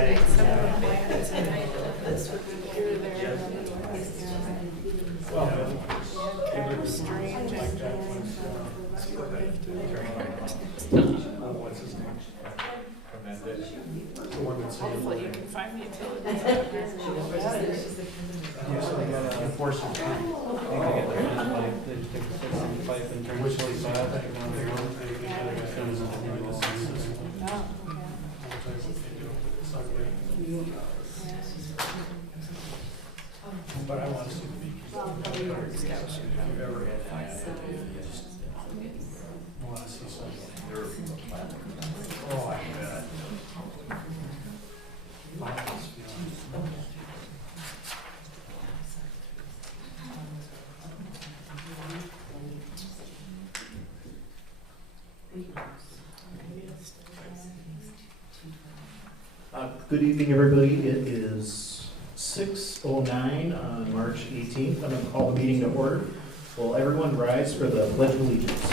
This would be here, there, strange. What's his name? Hopefully you can find the utilities. Enforce it. They can get the fence pipe, they just take the 6-inch pipe and turn it really fast, take down the road, as soon as it's in the system. But I want to see the beacon. If you've ever had that, I want to see something. Oh, I bet. Michael's feeling. Good evening, everybody. It is 6:09 on March 18th. I'm going to call the meeting to order. Will everyone rise for the Pledge of Allegiance?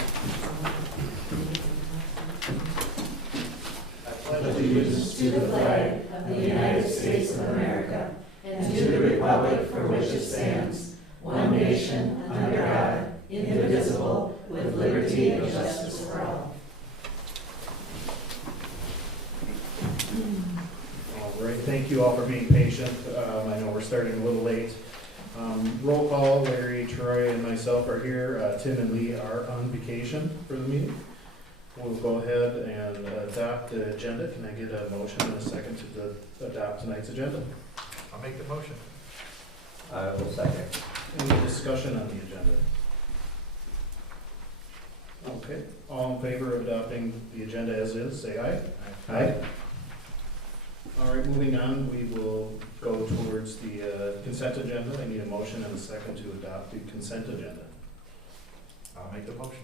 I pledge allegiance to the flag of the United States of America and to the republic for which it stands, one nation, under God, indivisible, with liberty and justice for all. All right, thank you all for being patient. I know we're starting a little late. Roll call, Larry, Troy, and myself are here. Tim and Lee are on vacation for the meeting. We'll go ahead and adopt the agenda. Can I get a motion and a second to adopt tonight's agenda? I'll make the motion. I will second. Any discussion on the agenda? Okay, all in favor of adopting the agenda as is, say aye. Aye. All right, moving on, we will go towards the consent agenda. I need a motion and a second to adopt the consent agenda. I'll make the motion.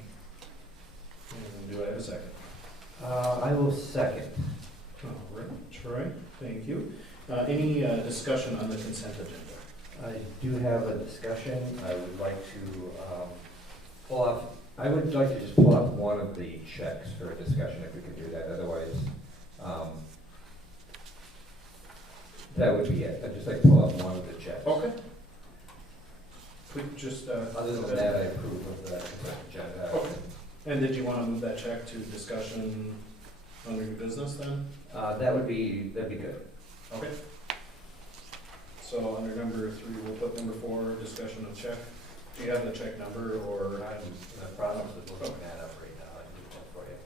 And do I have a second? I will second. All right, Troy, thank you. Any discussion on the consent agenda? I do have a discussion. I would like to pull off, I would like to just pull off one of the checks for a discussion if we could do that. Otherwise, that would be it. I'd just like to pull off one of the checks. Okay. Quick, just. Other than that, I approve of the consent agenda. Okay. And did you want to move that check to discussion under your business then? That'd be good. Okay. So under number 3, we'll put number 4, discussion of check. Do you have the check number or? I'm in the process of looking that up right now. I can do that for you.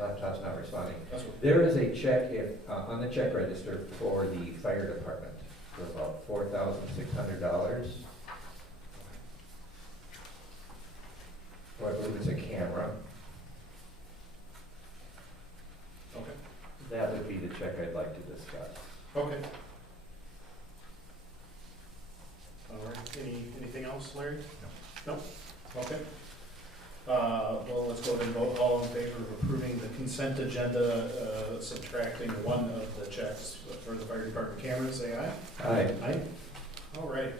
Laptop's not responding. That's what. There is a check on the check register for the fire department for about $4,600. Or I believe it's a camera. Okay. That would be the check I'd like to discuss. Okay. All right. Anything else, Larry? No. Okay. Well, let's go ahead and vote. All in favor of approving the consent agenda, subtracting one of the checks for the fire department cameras, say aye. Aye. Aye. All right.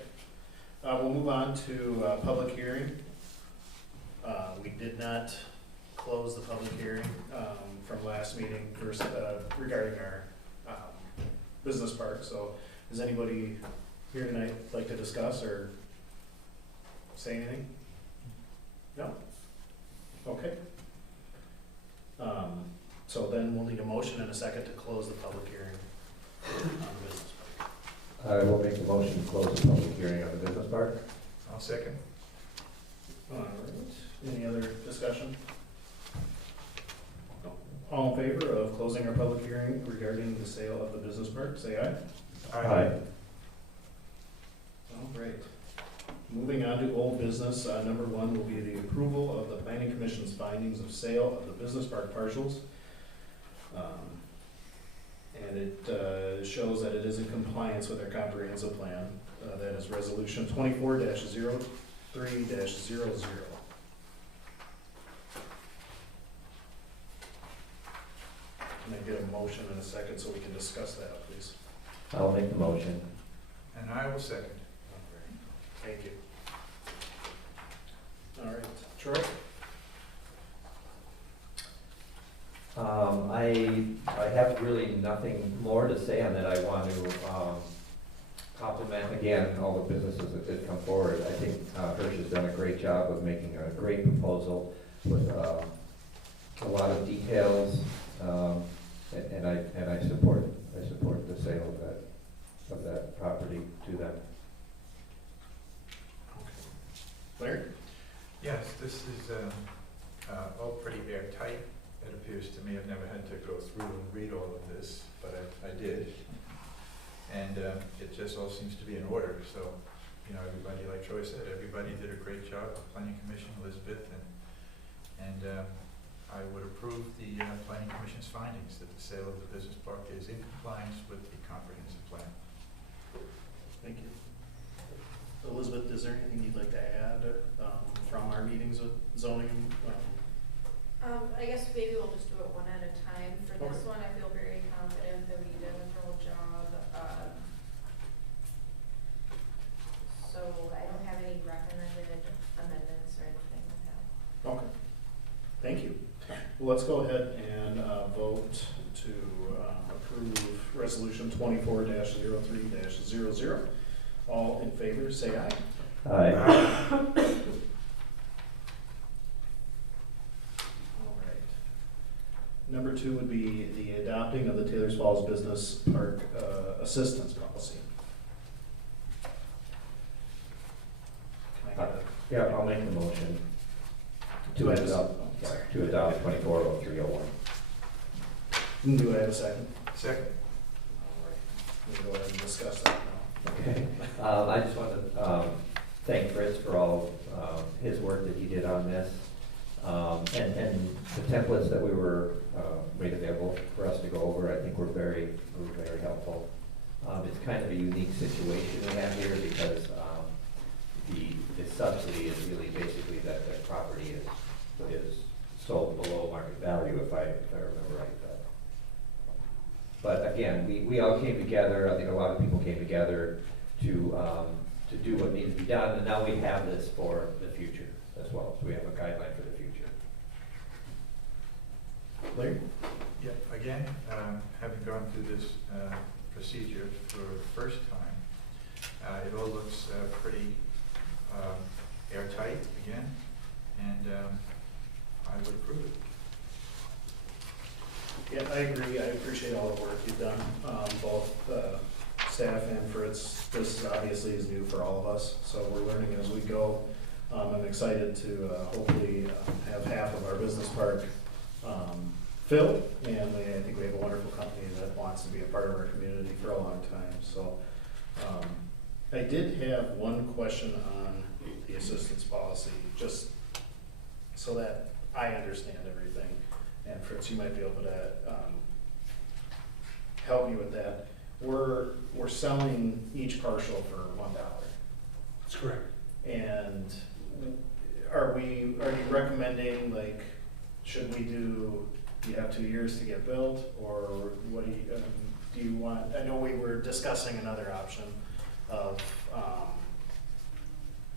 We'll move on to public hearing. We did not close the public hearing from last meeting regarding our business park. So does anybody here tonight like to discuss or say anything? No? Okay. So then we'll need a motion and a second to close the public hearing on the business park. I will make the motion to close the public hearing on the business park. I'll second. All right. Any other discussion? No. All in favor of closing our public hearing regarding the sale of the business park, say aye. Aye. All right. Moving on to old business, number 1 will be the approval of the planning commission's findings of sale of the business park parcels. And it shows that it is in compliance with our comprehensive plan. That is resolution 24-03-00. Can I get a motion in a second so we can discuss that, please? I'll make the motion. And I will second. Thank you. All right, Troy? I have really nothing more to say on that. I want to compliment again all the businesses that did come forward. I think Hirsch has done a great job of making a great proposal with a lot of details, and I support the sale of that property to them. Larry? Yes, this is all pretty airtight, it appears to me. I've never had to go through and read all of this, but I did. And it just all seems to be in order. So, you know, everybody, like Troy said, everybody did a great job. The Planning Commission, Elizabeth, and I would approve the Planning Commission's findings that the sale of the business park is in compliance with the comprehensive plan. Thank you. Elizabeth, is there anything you'd like to add from our meetings with zoning? I guess maybe we'll just do it one at a time. For this Okay. one, I feel very confident that we did a thorough job. So I don't have any recommended amendments or anything like that. Okay. Thank you. Well, let's go ahead and vote to approve resolution 24-03-00. All in favor, say aye. Aye. All right. Number 2 would be the adopting of the Taylor's Falls Business Park assistance policy. Can I get a? Yeah, I'll make the motion Do I have a adopt, second? to adopt 240301. Do I have a second? Second. All right. We'll go ahead and discuss that now. Okay. I just want to thank Fritz for all his work that he did on this, and the templates that we were made available for us to go over. I think were very helpful. It's kind of a unique situation we have here because the subsidy is really basically that the property is sold below market value, if I remember right. But again, we all came together. I think a lot of people came together to do what needed to be done, and now we have this for the future as well. So we have a guideline for the future. Larry? Yep, again, having gone through this procedure for the first time, it all looks pretty airtight again, and I would approve it. Yeah, I agree. I appreciate all the work you've done, both staff and Fritz. This obviously is new for all of us, so we're learning as we go. I'm excited to hopefully have half of our business park filled, and I think we have a wonderful company that wants to be a part of our community for a long time. So I did have one question on the assistance policy, just so that I understand everything. And Fritz, you might be able to help me with that. We're selling each parcel for $1. That's correct. And are you recommending, like, should we do you have 2 years to get built, or what do you want? I know we were discussing another option of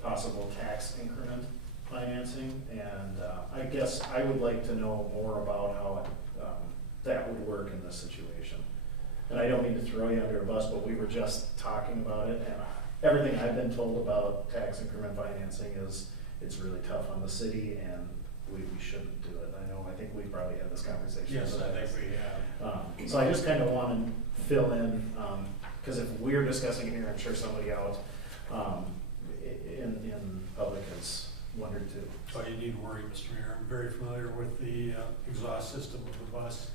possible tax increment financing, and I guess I would like to know more about how that would work in this situation. And I don't mean to throw you under a bus, but we were just talking about it, and everything I've been told about tax increment financing is it's really tough on the city, and we shouldn't do it. I think we probably had this conversation. Yes, I think we have. So I just kind of want to fill in, because if we're discussing it here, I'm sure somebody out in public has wondered too. Oh, you need to worry, Mr. Mayor. I'm very familiar with the exhaust system of the bus.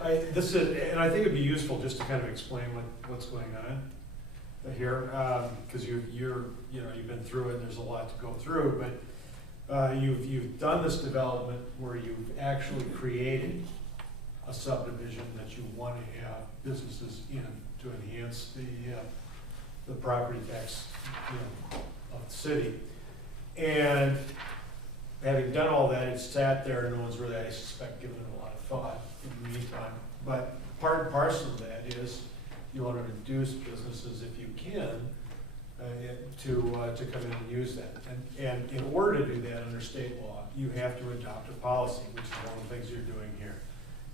I think it'd be useful just to kind of explain what's going on here, because you've been through it, and there's a lot to go through, but you've done this development where you've actually created a subdivision that you want to have businesses in to enhance the property tax, of the city. And having done all that, it's sat there, and no one's really, I suspect, given it a lot of thought in the meantime. But part and parcel of that is you want to induce businesses, if you can, to come in and use that. And in order to do that under state law, you have to adopt a policy, which is one of the things you're doing here.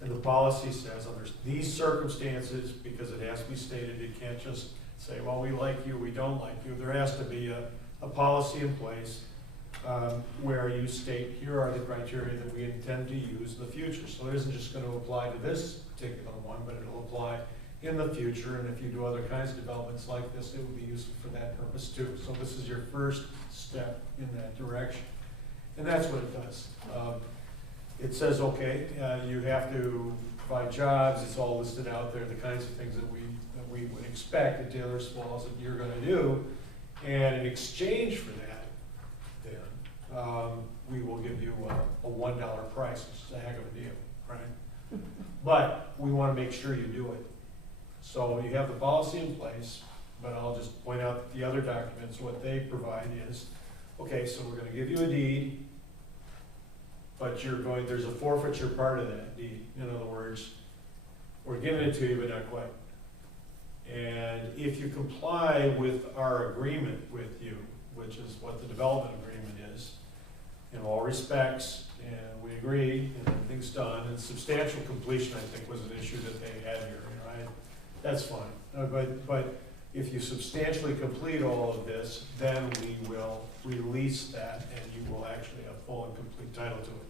And the policy says under these circumstances, because it has to be stated, it can't just say, well, we like you, we don't like you. There has to be a policy in place where you state, here are the criteria that we intend to use in the future. So it isn't just going to apply to this particular one, but it'll apply in the future. And if you do other kinds of developments like this, it would be useful for that purpose too. So this is your first step in that direction. And that's what it does. It says, okay, you have to provide jobs. It's all listed out there, the kinds of things that we would expect at Taylor's Falls that you're going to do. And in exchange for that, then, we will give you a $1 price, which is a heck of a deal, right? But we want to make sure you do it. So you have the policy in place, but I'll just point out that the other documents, what they provide is, okay, so we're going to give you a deed, but there's a forfeiture part of that deed. In other words, we're giving it to you, but not quite. And if you comply with our agreement with you, which is what the development agreement is, in all respects, and we agree, and everything's done, and substantial completion, I think, was an issue that they had here, right? That's fine. But if you substantially complete all of this, then we will release that, and you will actually have full and complete title to it.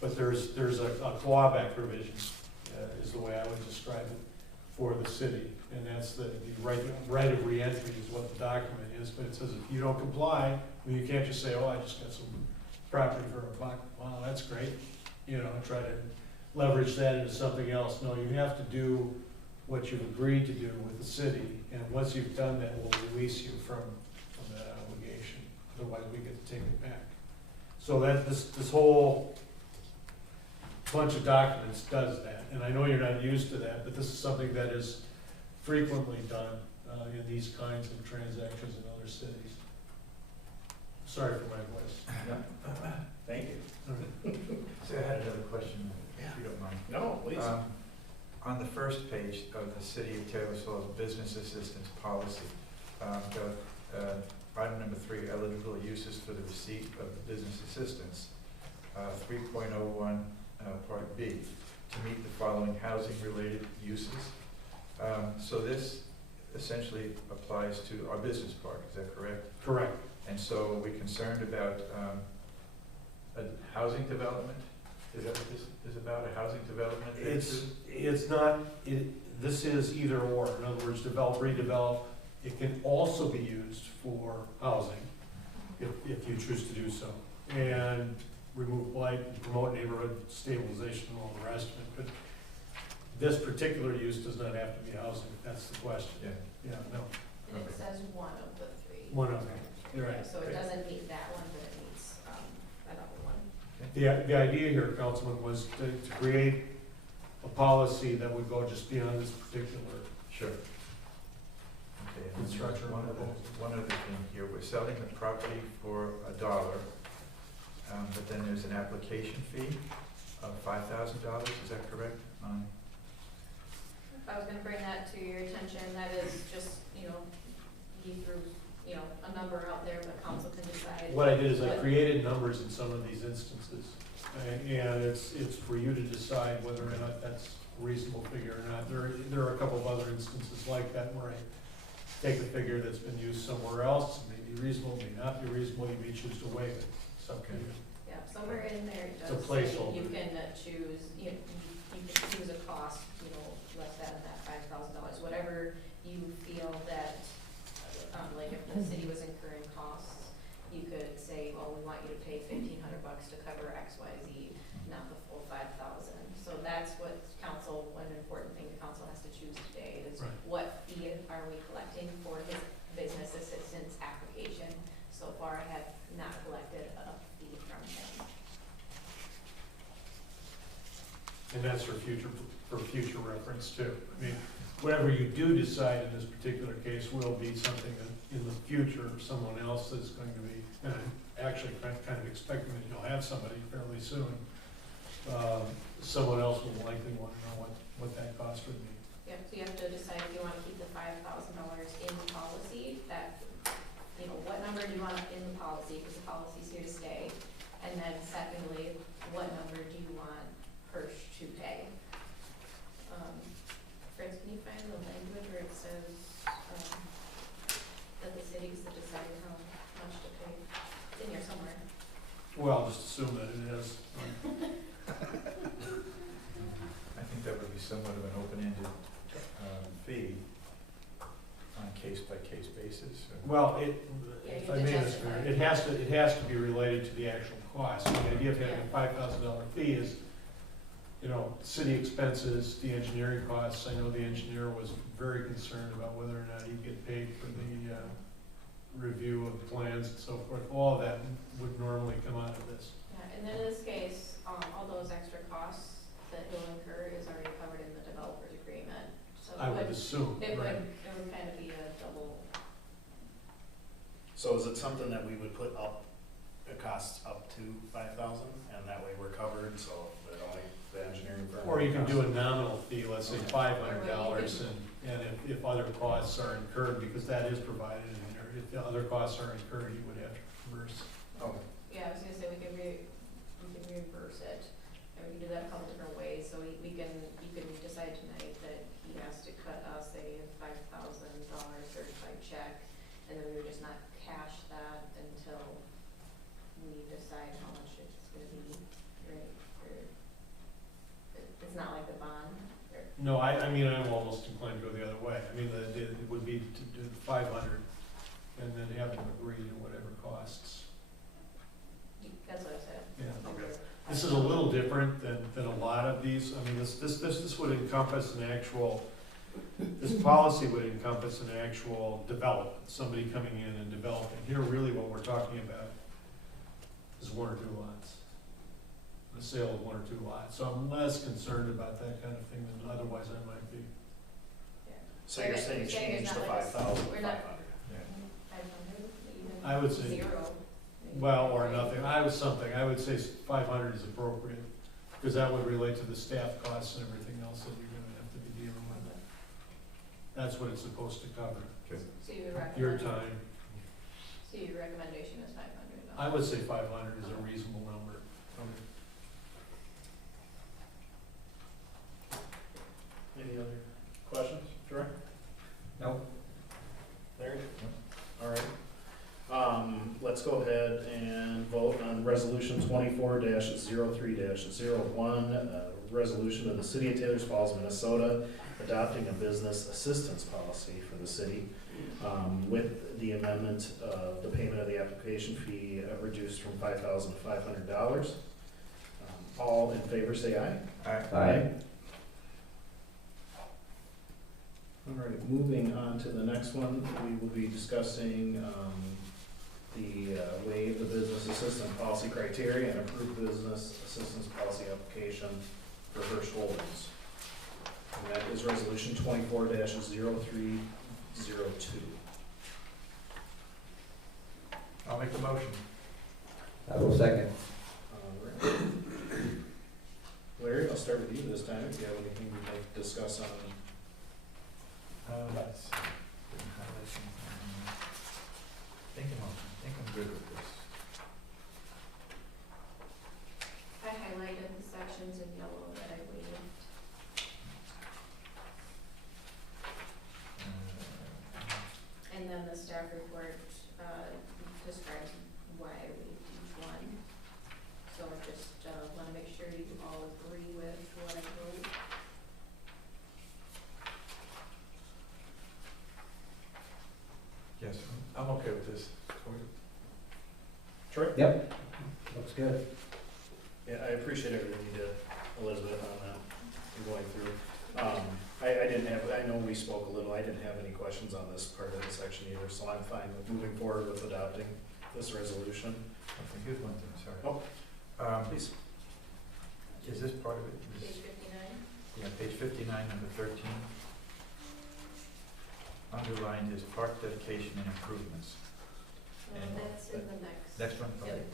But there's a clawback provision, is the way I would describe it, for the city. And that's the right of reentry is what the document is. But it says if you don't comply, well, you can't just say, oh, I just got some property for $1. Wow, that's great. You know, try to leverage that into something else. No, you have to do what you've agreed to do with the city. And once you've done that, we'll release you from that obligation. Otherwise, we get to take it back. So that this whole bunch of documents does that. And I know you're not used to that, but this is something that is frequently done in these kinds of transactions in other cities. Sorry for my voice. Thank you. So I had another question, if you don't mind. No, please. On the first page of the City of Taylor's Falls Business Assistance Policy, item number 3, eligible uses for the receipt of the business assistance, 3.01, Part B, to meet the following housing-related uses. So this essentially applies to our business park, is that correct? Correct. And so are we concerned about a housing development? Is that what this is about, a housing development? It's not, this is either or. In other words, develop, redevelop. It can also be used for housing, if you choose to do so. And remove blight, promote neighborhood stabilization, and all the rest of it. But this particular use does not have to be housing, if that's the question. Yeah. Yeah, no. And it says one of the 3. One of them. You're right. So it doesn't meet that one, but it meets another one. The idea here, Councilman, was to create a policy that would go just beyond this particular. Sure. Okay, and Construction. one other thing here, we're selling the property for $1, but then there's an application fee of $5,000, is that correct? I was gonna bring that to your attention, that is just, he threw, a number out there, but council can decide. What I did is I created numbers in some of these instances, and it's for you to decide whether or not that's a reasonable figure or not. There are a couple of other instances like that where I take a figure that's been used somewhere else, may be reasonable, may not be reasonable, you may choose to waive it. It's up to you. Yeah, somewhere in there it It's a does say placeholder. you can choose, you can choose a cost, less than that $5,000, whatever you feel that, like if the city was incurring costs, you could say, well, we want you to pay $1,500 to cover X, Y, Z, not the full 5,000. So that's what council, one important thing the council has to choose today is Right. what fee are we collecting for his business assistance application. So far, I have not collected a fee from him. And that's for future reference too. I mean, whatever you do decide in this particular case will be something that in the future, someone else is going to be, and I'm actually kind of expecting that you'll have somebody fairly soon, someone else will likely want to know what that cost would be. Yeah, so you have to decide if you wanna keep the $5,000 in policy, that, you know, what number do you want in the policy, because the policy's here to stay? And then secondly, what number do you want Hirsch to pay? Fritz, can you find the language where it says, that the city is to decide how much to pay? It's in here somewhere. Well, just assume that it is. I think that would be somewhat of an open-ended fee on a case-by-case basis. Well, Yeah, if you I have to may, justify it. it has to be related to the actual cost. So the idea of having a $5,000 fee is, you know, city expenses, the engineering costs. I know the engineer was very concerned about whether or not he'd get paid for the review of plans and so forth. All of that would normally come out of this. Yeah, and then in this case, all those extra costs that he'll incur is already covered in the developer's agreement. So I would assume, it right? would kind of be a double. So is it something that we would put up, it costs up to 5,000, and that way we're covered, so that only the engineering firm? Or you can do a nominal fee, let's say Okay. $500, and if other costs are incurred, because that is provided in there, if the other costs are incurred, you would have to reimburse. Okay. Yeah, I was gonna say we can reimburse it, and we can do that a couple different ways, so you can decide tonight that he has to cut us a $5,000 certified check, and then we would just not cash that until we decide how much it's gonna be, right? It's not like the bond, or, No, I mean, I'm almost inclined to go the other way. I mean, it would be to do 500, and then have them agree to whatever costs. that's what I said. Yeah. Okay. This is a little different than a lot of these. I mean, this would encompass an actual, this policy would encompass an actual development, somebody coming in and developing. Here, really what we're talking about is one or two lots, the sale of one or two lots. So I'm less concerned about that kind of thing than otherwise I might be. So you're saying You're change it's the not like a- 5,000 we're to not- 500? Yeah. 500, even I would say- 0. maybe. Well, or nothing. I would say 500 is appropriate, because that would relate to the staff costs and everything else that you're gonna have to be dealing with. That's what it's supposed to cover, So you would recommend. your time. So your recommendation is 500? I would say 500 is a reasonable number. Any other questions, Troy? No. Larry? All right. Let's go ahead and vote on resolution 24-03-01, resolution of the city of Taylors Falls, Minnesota, adopting a business assistance policy for the city, with the amendment of the payment of the application fee reduced from $5,000 to $500. All in favor, say aye. Aye. All right, moving on to the next one, we will be discussing the waive the business assistant policy criteria and approve business assistance policy application for Hirsch Holdings. And that is resolution 24-0302. I'll make the motion. I will second. All right. Larry, I'll start with you this time, if you have anything you'd like to discuss on. Let's see. I think I'm good with this. I highlighted the sections in yellow that I waived. And then the staff report describes why I waived each one. So I just want to make sure you all agree with what I wrote. Yes, I'm okay with this. Troy? Yep. Looks good. Yeah, I appreciate everything you did, Elizabeth, on that, and going through. I didn't have, I know we spoke a little, I didn't have any questions on this part of the section either, so I'm fine with moving forward with adopting this resolution. Okay, here's one thing, sorry. Oh. Please. Is this part of it? Page 59. Yeah, page 59, number 13. Underlined is park dedication and improvements. And- That's in the next. Next one? Yep. Okay.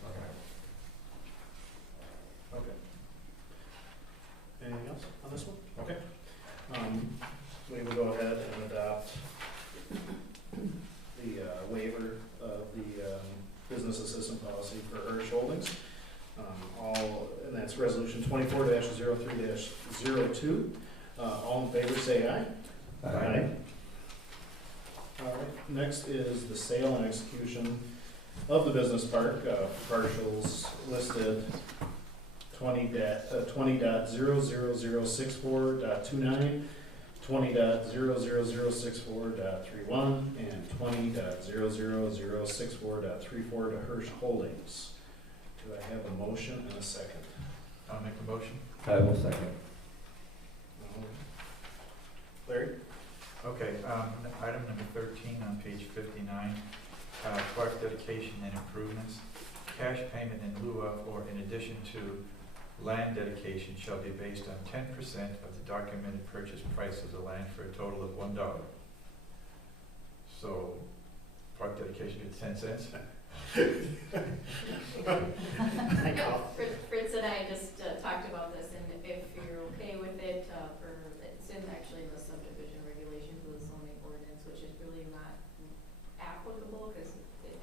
Okay. Anything else on this one? Okay. We will go ahead and adopt the waiver of the business assistant policy for Hirsch Holdings. And that's resolution 24-03-02. All in favor, say aye. Aye. All right, next is the sale and execution of the business park, partials listed 20.00064.29, 20.00064.31, and 20.00064.34 to Hirsch Holdings. Do I have a motion and a second? I'll make the motion. I will second. Larry? Okay, item number 13 on page 59, park dedication and improvements. Cash payment in lieu of or in addition to land dedication shall be based on 10% of the documented purchase price of the land for a total of $1. So, park dedication is 10 cents? Fritz and I just talked about this, and if you're okay with it, it's actually in the subdivision regulations of the zoning ordinance, which is really not applicable, because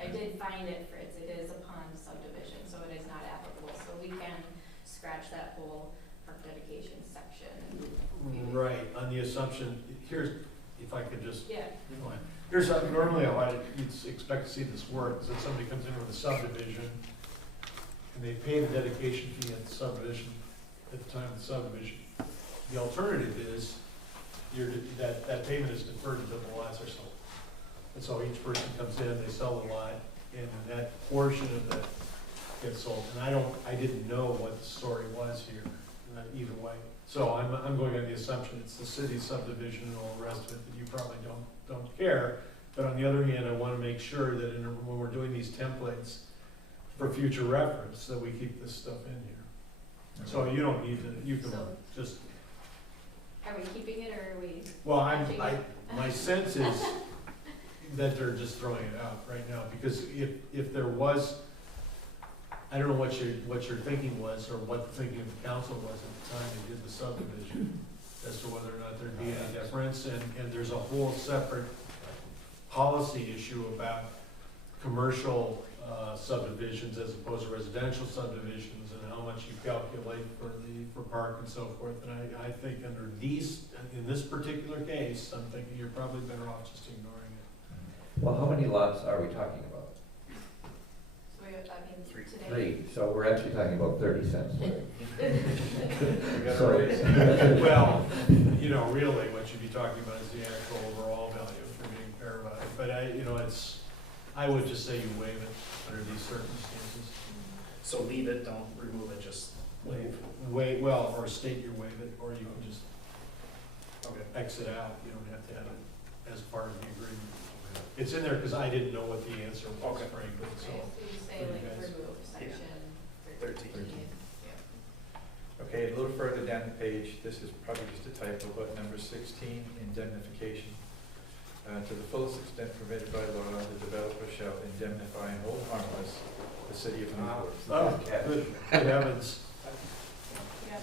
I did find it, Fritz, it is upon subdivision, so it is not applicable, so we can scratch that whole park dedication section. Right, on the assumption, here's, if I could just, Yeah. here's how, normally how you'd expect to see this work, is that somebody comes in with a subdivision, and they pay the dedication fee at the subdivision, at the time of the subdivision. The alternative is, that payment is deferred until the lots are sold. And so each person comes in, they sell the lot, and that portion of that gets sold. And I didn't know what the story was here, either way. So I'm going on the assumption it's the city subdivision and all the rest of it, that you probably don't care. But on the other hand, I want to make sure that when we're doing these templates for future reference, that we keep this stuff in here. So you don't need to, you can So- just, Are we keeping it, or are we? well, scratching it? my sense is that they're just throwing it out right now, because if there was, I don't know what your thinking was, or what the thinking of the council was at the time they did the subdivision, as to whether or not there'd be any difference, and there's a whole separate policy issue about commercial subdivisions as opposed to residential subdivisions, and how much you calculate for park and so forth, and I think in this particular case, I'm thinking you're probably better off just ignoring it. Well, how many lots are we talking about? So we're talking Three. today. 3, so we're actually talking about 30 cents. We got a So- raise. Well, really, what you'd be talking about is the actual overall value, if you're being fair about it, but I would just say you waive it under these circumstances. So leave it, don't remove it, just waive. Or state your waive it, or you can just Okay. exit out, you don't have to have it as part of the agreement. It's in there because I didn't know what the answer was, Okay. frankly, so. Okay, so you say for you like guys. remove section 13. Okay, a little further down the page, this is probably just a typo, but number 16, indemnification. To the fullest extent permitted by law, the developer shall indemnify and hold harmless the city of Newport. Oh, good heavens.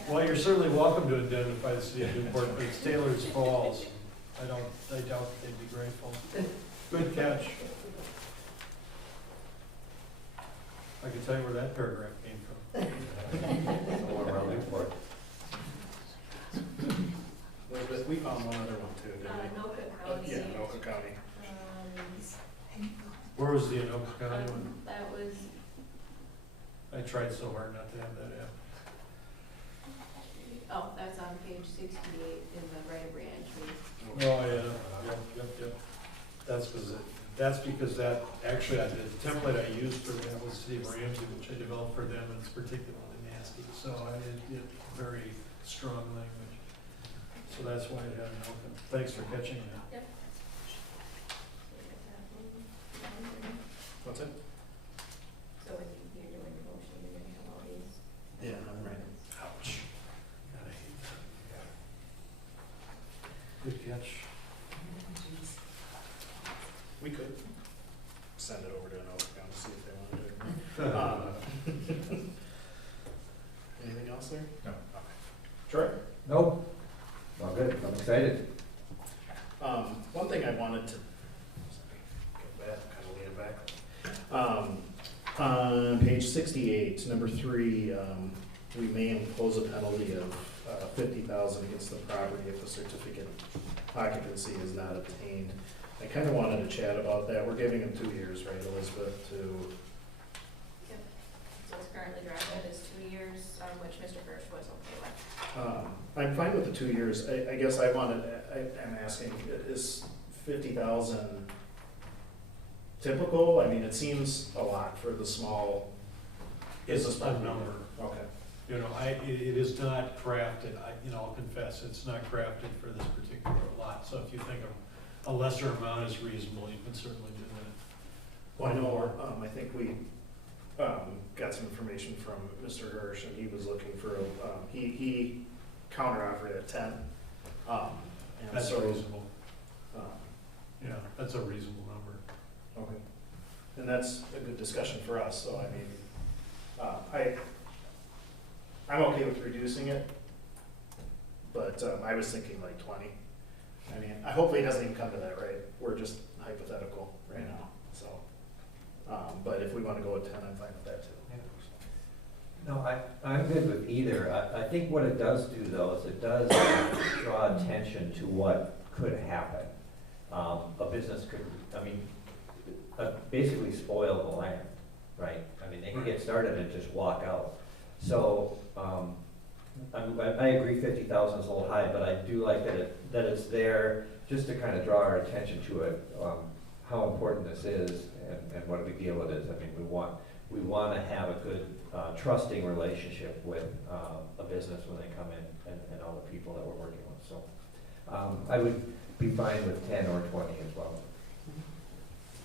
Well, you're certainly welcome to indemnify the city of Newport, but it's Taylor's Falls. I doubt they'd be grateful. Good catch. I can tell you where that paragraph came from. Somewhere around Newport. Elizabeth, we found one other one too, didn't we? Anoka County. Yeah, Anoka County. Where was the Anoka County one? That was, I tried so hard not to have that app. that's on page 68 in the right of branch. Oh, yeah, yep. That's because that, actually, the template I used for that was City of Ramsey, which I developed for them, and it's particularly nasty, so I did very strong language. So that's why it had an open. Thanks for catching that. Yep. What's it? So when you're doing your motion, you're gonna have all these. Yeah, I'm right. Ouch. God, I hate that. Good catch. We could send it over to Anoka County, see if they want to do it. Anything else there? No. Troy? wanted to, sorry, get back, kind of lean back. On page 68, number 3, we may impose a penalty of $50,000 against the property if a certificate of occupancy is not obtained. I kind of wanted to chat about that. We're giving them 2 years, right, Elizabeth, to, Yep. So it's currently drafted as 2 years, which Mr. Hirsch was okay with. I'm fine with the 2 years. I guess I'm asking, is 50,000 typical? I mean, it seems a lot for the small business. It's a number. Okay. You know, it is not crafted, I'll confess, it's not crafted for this particular lot. So if you think a lesser amount is reasonable, you can certainly do that. Well, I know, I think we got some information from Mr. Hirsch, and he was looking for, he counteroffered at 10. And That's so, reasonable. um, Yeah, that's a reasonable number. Okay. And that's a good discussion for us, so I mean, I'm okay with reducing it, but I was thinking like 20. I mean, hopefully it doesn't even come to that, right? We're just hypothetical right now, so. But if we want to go with 10, I'm fine with that too. No, I'm good with either. I think what it does do though is it does draw attention to what could happen. A business could, basically spoil the land, right? I mean, they can get started and just walk out. So, I agree 50,000 is a little high, but I do like that it's there just to kind of draw our attention to it, how important this is and what a big deal it is. I mean, we want to have a good, trusting relationship with a business when they come in and all the people that we're working with. So, I would be fine with 10 or 20 as well.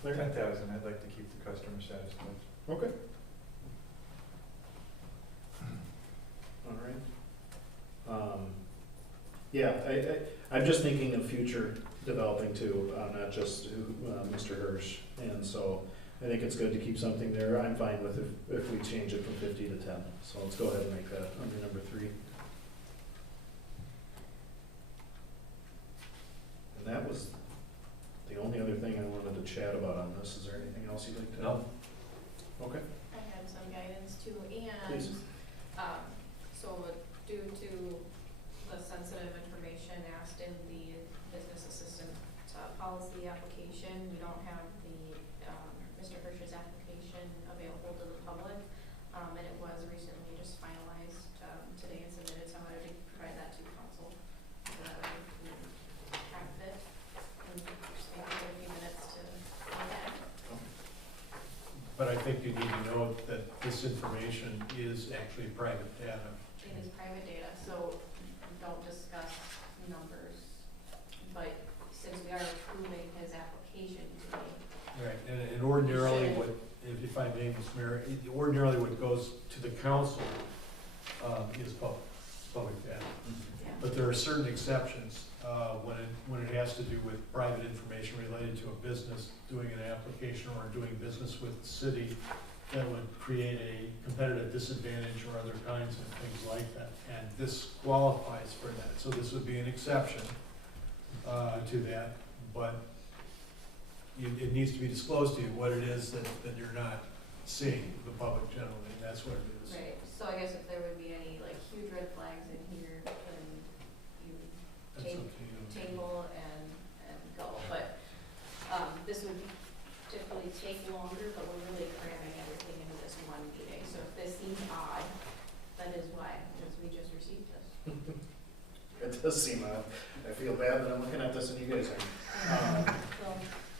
10,000, I'd like to keep the customer satisfied. Okay. All right. Yeah, I'm just thinking of future developing too, not just Mr. Hirsch. And so I think it's good to keep something there. I'm fine with if we change it from 50 to 10. So let's go ahead and make that under number 3. And that was the only other thing I wanted to chat about on this. Is there anything else you'd like to? No. Okay. I had some guidance too, and, Please. so due to the sensitive information asked in the business assistant policy application, we don't have the, Mr. Hirsch's application available to the public, and it was recently just finalized, today and submitted, so I wanted to provide that to council. So that way we have it, and just maybe take a few minutes to look at it. But I think you need to know that this information is actually private data. It is private data, so don't discuss numbers, but since we are approving his application today. Right, and ordinarily what, if I may, Ms. Mayor, ordinarily what goes to the council is public data. Yeah. But there are certain exceptions when it has to do with private information related to a business doing an application or doing business with the city that would create a competitive disadvantage or other kinds of things like that. And this qualifies for that. So this would be an exception to that, but it needs to be disclosed to you what it is that you're not seeing, the public generally, and that's what it is. Right, so I guess if there would be any like huge red flags in here, then you That's up to you. table and go, but, this would typically take longer, but we're really cramming everything into this one meeting, so if this seems odd, that is why, because we just received this. It does seem odd. I feel bad that I'm looking at this and you guys are. So,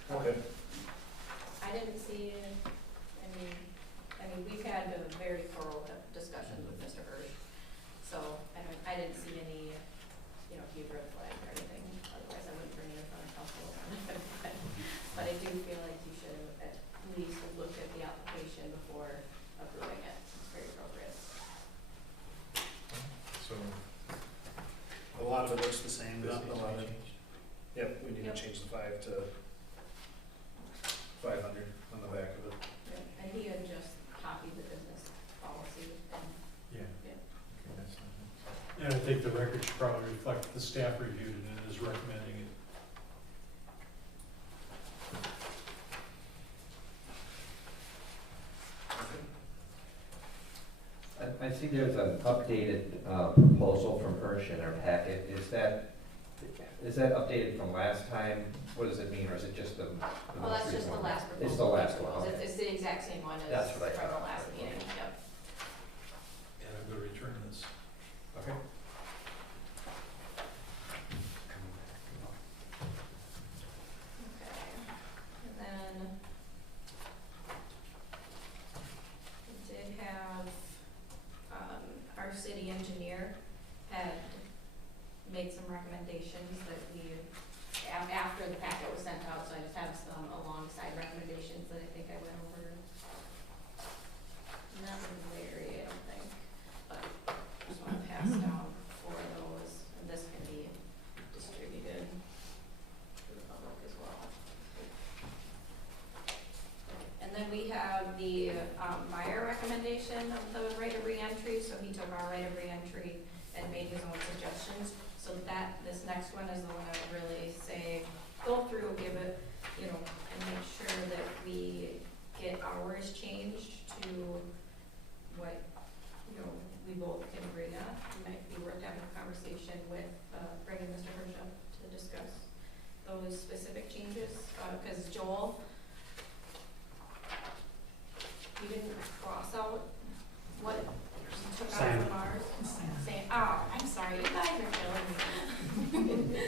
Okay. I didn't see any, we've had a very thorough discussions with Mr. Hirsch, so I didn't see any, huge red flag or anything, otherwise I wouldn't bring it in front of council. But I do feel like you should at least look at the application before approving it, it's very appropriate. So, A lot of it looks the same, this not needs a to lot be of. changed. Yep, we need Yep. to change the 5 to 500 on the back of it. And he had just copied the business policy and, Yeah. yeah. Okay, that's not it. And I think the record should probably reflect the staff reviewed it and is recommending it. I see there's an updated proposal from Hirsch in our packet. Is that updated from last time? What does it mean, or is it just the Well, most that's just recent the one? last proposal. It's the last one, It's- okay. It's the exact same one as That's what I from the thought. last meeting, yep. And I'm gonna return this. Okay. Okay, and then we did have, our city engineer had made some recommendations that we, after the packet was sent out, so I just have some alongside recommendations that I think I went over. Not very, I don't think, but just wanna pass down for those, and this can be distributed to the public as well. And then we have the Meyer recommendation of the right of reentry, so he took our right of reentry and made his own suggestions. So that, this next one is the one I would really say, go through, give it, you know, and make sure that we get ours changed to what, you know, we both can agree on. It might be worth having a conversation with, bringing Mr. Hirsch up to discuss those specific changes, cause Joel, you didn't cross out what you took out from ours? Saying, oh, I'm sorry, you guys are killing me.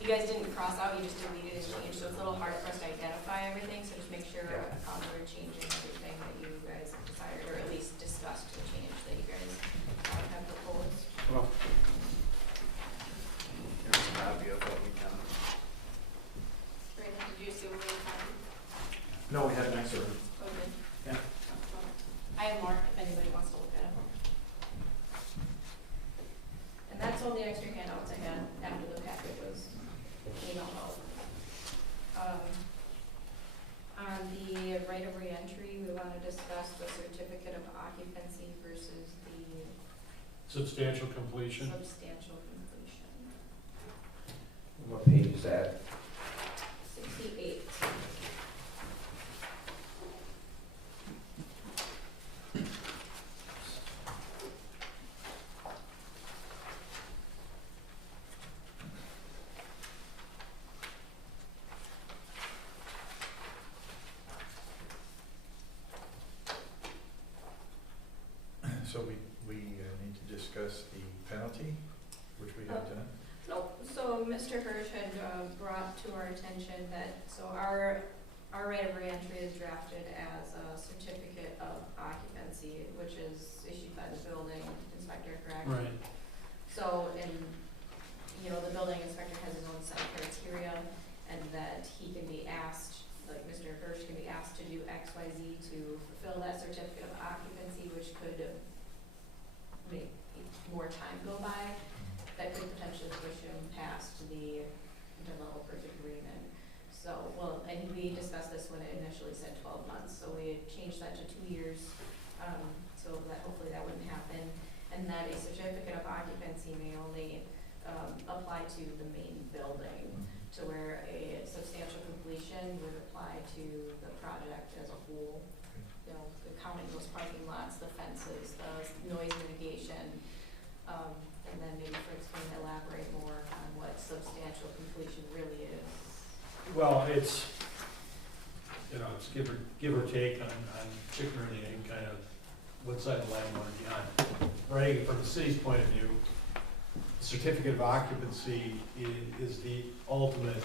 You guys didn't cross out, you just deleted and changed, so it's a little hard for us to identify everything, so just make sure, we're changing everything that you guys have desired, or at least discussed the change that you guys have proposed. Well, here's a copy of what we can. Brandon, did you see what we had? No, we had an extra. Okay. Yeah. I have more if anybody wants to look at it. And that's all the extra handouts I had after the packet was emailed out. On the right of reentry, we want to discuss the certificate of occupancy versus the Substantial completion. substantial completion. What page is that? 68. So we need to discuss the penalty, which we have done. No, so Mr. Hirsch had brought to our attention that, so our right of reentry is drafted as a certificate of occupancy, which is issued by the building inspector, correct? Right. So, and, you know, the building inspector has his own set of criteria, and that he can be asked, like Mr. Hirsch can be asked to do X, Y, Z to fulfill that certificate of occupancy, which could make more time go by, that could potentially push him past the developer's agreement. So, well, and we discussed this when it initially said 12 months, so we had changed that to 2 years, so that hopefully that wouldn't happen. And that a certificate of occupancy may only apply to the main building, to where a substantial completion would apply to the project as a whole. You know, counting those parking lots, the fences, the noise mitigation, and then maybe Fritz can elaborate more on what substantial completion really is. Well, it's, you know, it's give or take on chicken or the egg, kind of what side of the line you want to be on. Right, from the city's point of view, the certificate of occupancy is the ultimate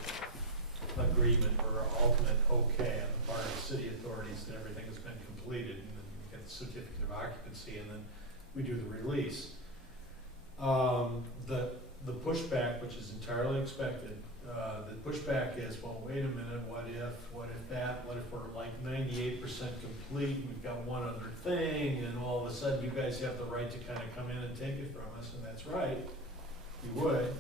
agreement or ultimate okay on the part of the city authorities that everything has been completed, and then we get the certificate of occupancy, and then we do the release. The pushback, which is entirely expected, the pushback is, well, wait a minute, what if that, what if we're like 98% complete, and we've got one other thing, and all of a sudden you guys have the right to kind of come in and take it from us, and that's right, you would.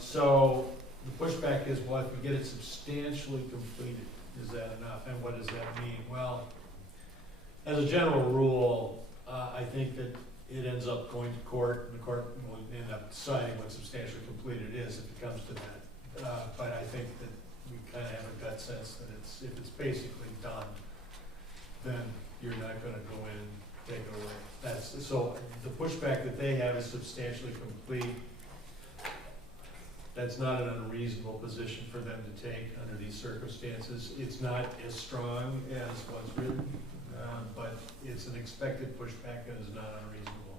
So the pushback is, well, if we get it substantially completed, is that enough? And what does that mean? Well, as a general rule, I think that it ends up going to court, and the court will end up deciding what substantially completed is if it comes to that. But I think that we kind of have a gut sense that if it's basically done, then you're not gonna go in take it away. That's, so the pushback that they have is substantially complete. That's not an unreasonable position for them to take under these circumstances. It's not as strong as what's written, but it's an expected pushback and is not unreasonable.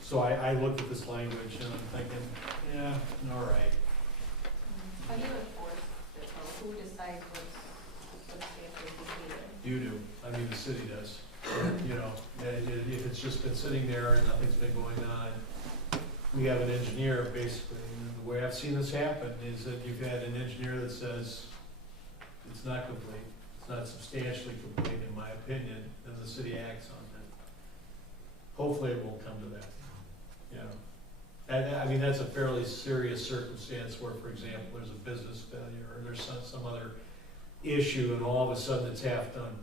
So I looked at this language and I'm thinking, yeah, all right. How do you enforce it, though? Who decides what's substantially completed? You do, I mean, the city does. You know, if it's just been sitting there and nothing's been going on, we have an engineer, basically, and the way I've seen this happen is that you've had an engineer that says it's not complete, it's not substantially complete, in my opinion, and the city acts on it. Hopefully it won't come to that, you know. And, I mean, that's a fairly serious circumstance where, for example, there's a business failure, or there's some other issue, and all of a sudden it's half done.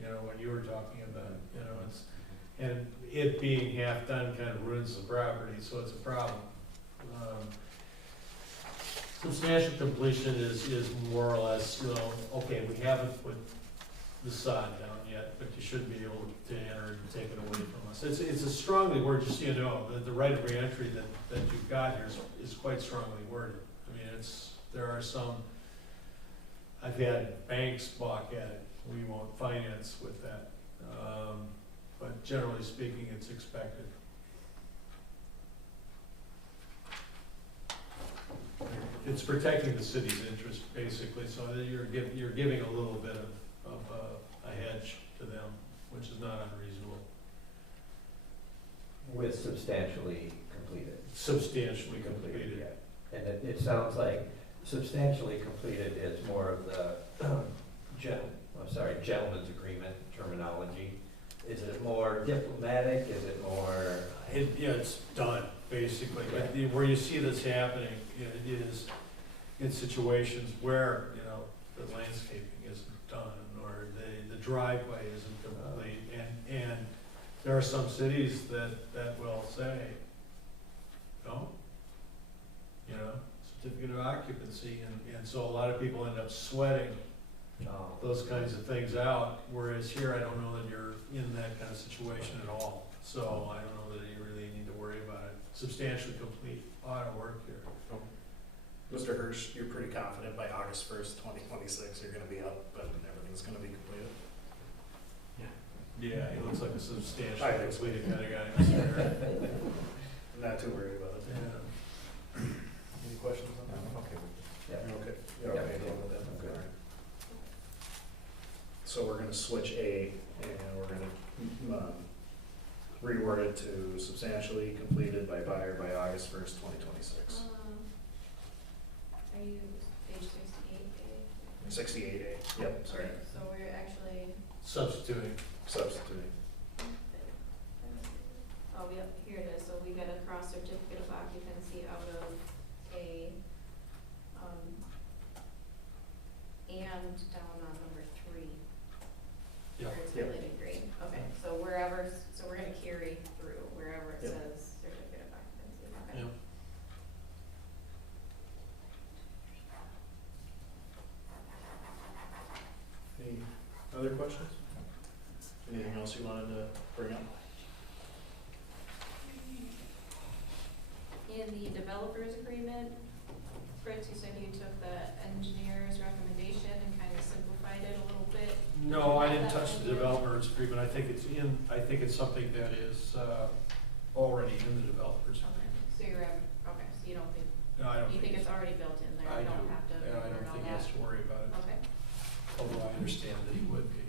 You know, what you were talking about, you know, and it being half done kind of ruins the property, so it's a problem. Substantial completion is more or less, you know, okay, we haven't put the sod down yet, but you should be able to enter and take it away from us. It's a strongly worded, just so you know, the right of reentry that you've got here is quite strongly worded. I mean, there are some, I've had banks balk at it. We won't finance with that. But generally speaking, it's expected. It's protecting the city's interest, basically, so that you're giving a little bit of a hedge to them, which is not unreasonable. With substantially completed. Substantially completed. Yeah. And it sounds like substantially completed is more of the gentleman's agreement terminology. Is it more diplomatic? Is it more? Yeah, it's done, basically. But where you see this happening, you know, it is in situations where, you know, the landscaping isn't done, or the driveway isn't complete, and there are some cities that will say, no, you know, certificate of occupancy, and so a lot of people end up sweating those kinds of things out, whereas here, I don't know that you're in that kind of situation at all. So I don't know that you really need to worry about it. Substantially complete auto work here. Mr. Hirsch, you're pretty confident by August 1st, 2026, you're gonna be up and everything's gonna be completed? Yeah, he looks like a substantially I think so. completed kind of guy, Mr. Harris. I'm not too worried about it. Yeah. Any questions on that? Okay. Yeah. You're okay? You're okay going with that? Okay. All right. So we're gonna switch A, and we're gonna reword it to substantially completed by buyer by August 1st, 2026. Are you page 68A? 68A, yep, sorry, Okay, so we're actually, Substituting. substituting. oh, yep, here it is, so we got a cross certificate of occupancy out of A, and down on number 3. Yeah. Where it's Yep. highlighted in green, okay, so wherever, so we're gonna carry through wherever it Yep. says certificate of occupancy, okay? Yeah. Any other questions? Anything else you wanted to bring up? In the developers agreement, Fritz, you said you took the engineer's recommendation and kind of simplified it a little bit. No, I didn't touch the developer's agreement. I think it's something that is already in the developer's Okay, agreement. so okay, so you don't think, No, I don't you think it's already built in there, I you do. don't have to Yeah, I learn don't all think he that? has to worry about it, Okay, although I understand that he would be.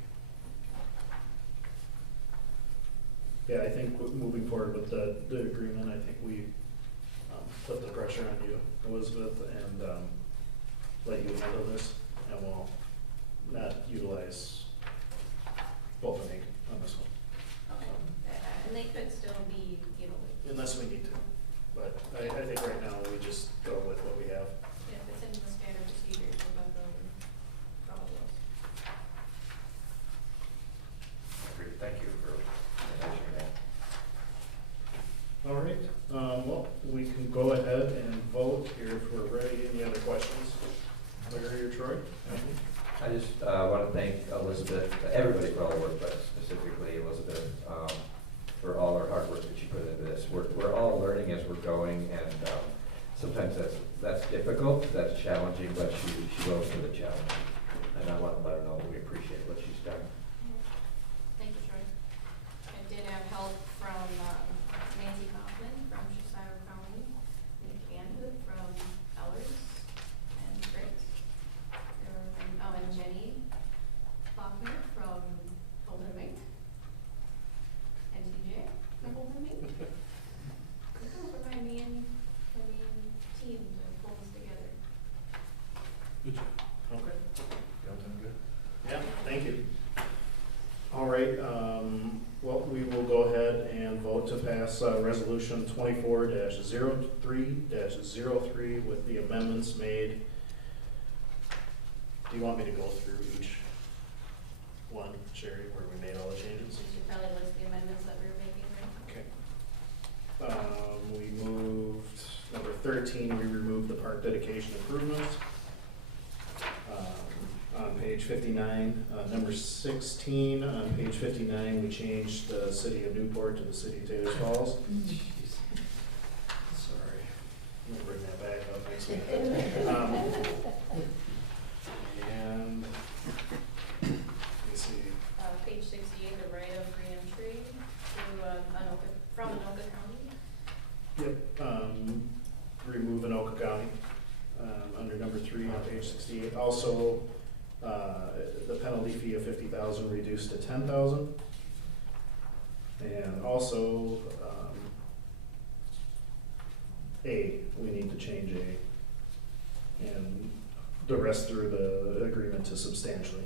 Yeah, I think moving forward with the agreement, I think we put the pressure on you, Elizabeth, and let you handle this, and we'll not utilize both of you on this one. okay, and they could still be, you know, Unless we need to, but I think right now we just go with what we have. if it's in the standard procedures, we'll let them follow those. Thank you for mentioning that. All right, well, we can go ahead and vote here if we're ready. Any other questions? Larry or Troy? I just want to thank Elizabeth, everybody for all their work, but specifically Elizabeth, for all her hard work that she put into this. We're all learning as we're going, and sometimes that's difficult, that's challenging, but she rose to the challenge. And I want to let her know that we appreciate what she's done. Thank you, Troy. I did have help from Nancy Kaufman from Shasiro County, Nick Andrew from Ellers, and Fritz. And Jenny Faulkner from Holden Mink, and TJ from Holden Mink. For my main team to pull this together. Good job. Okay. Y'all done good? Yeah, thank you. All right, well, we will go ahead and vote to pass resolution 24-03-03 with the amendments made. Do you want me to go through each one, Sherry, where we made all the changes? You should probably list the amendments that we were making, right? Okay. We moved, number 13, we removed the park dedication improvements. On page 59, number 16, on page 59, we changed the city of Newport to the city of Taylor Falls. Sorry, I'm gonna bring that back up next week. And, let me see, Page 68, the right of reentry to Anoka, from Anoka County. yep, remove Anoka County, under number 3 on page 68. Also, the penalty fee of $50,000 reduced to $10,000. And also, we need to change A. And the rest through the agreement to substantially.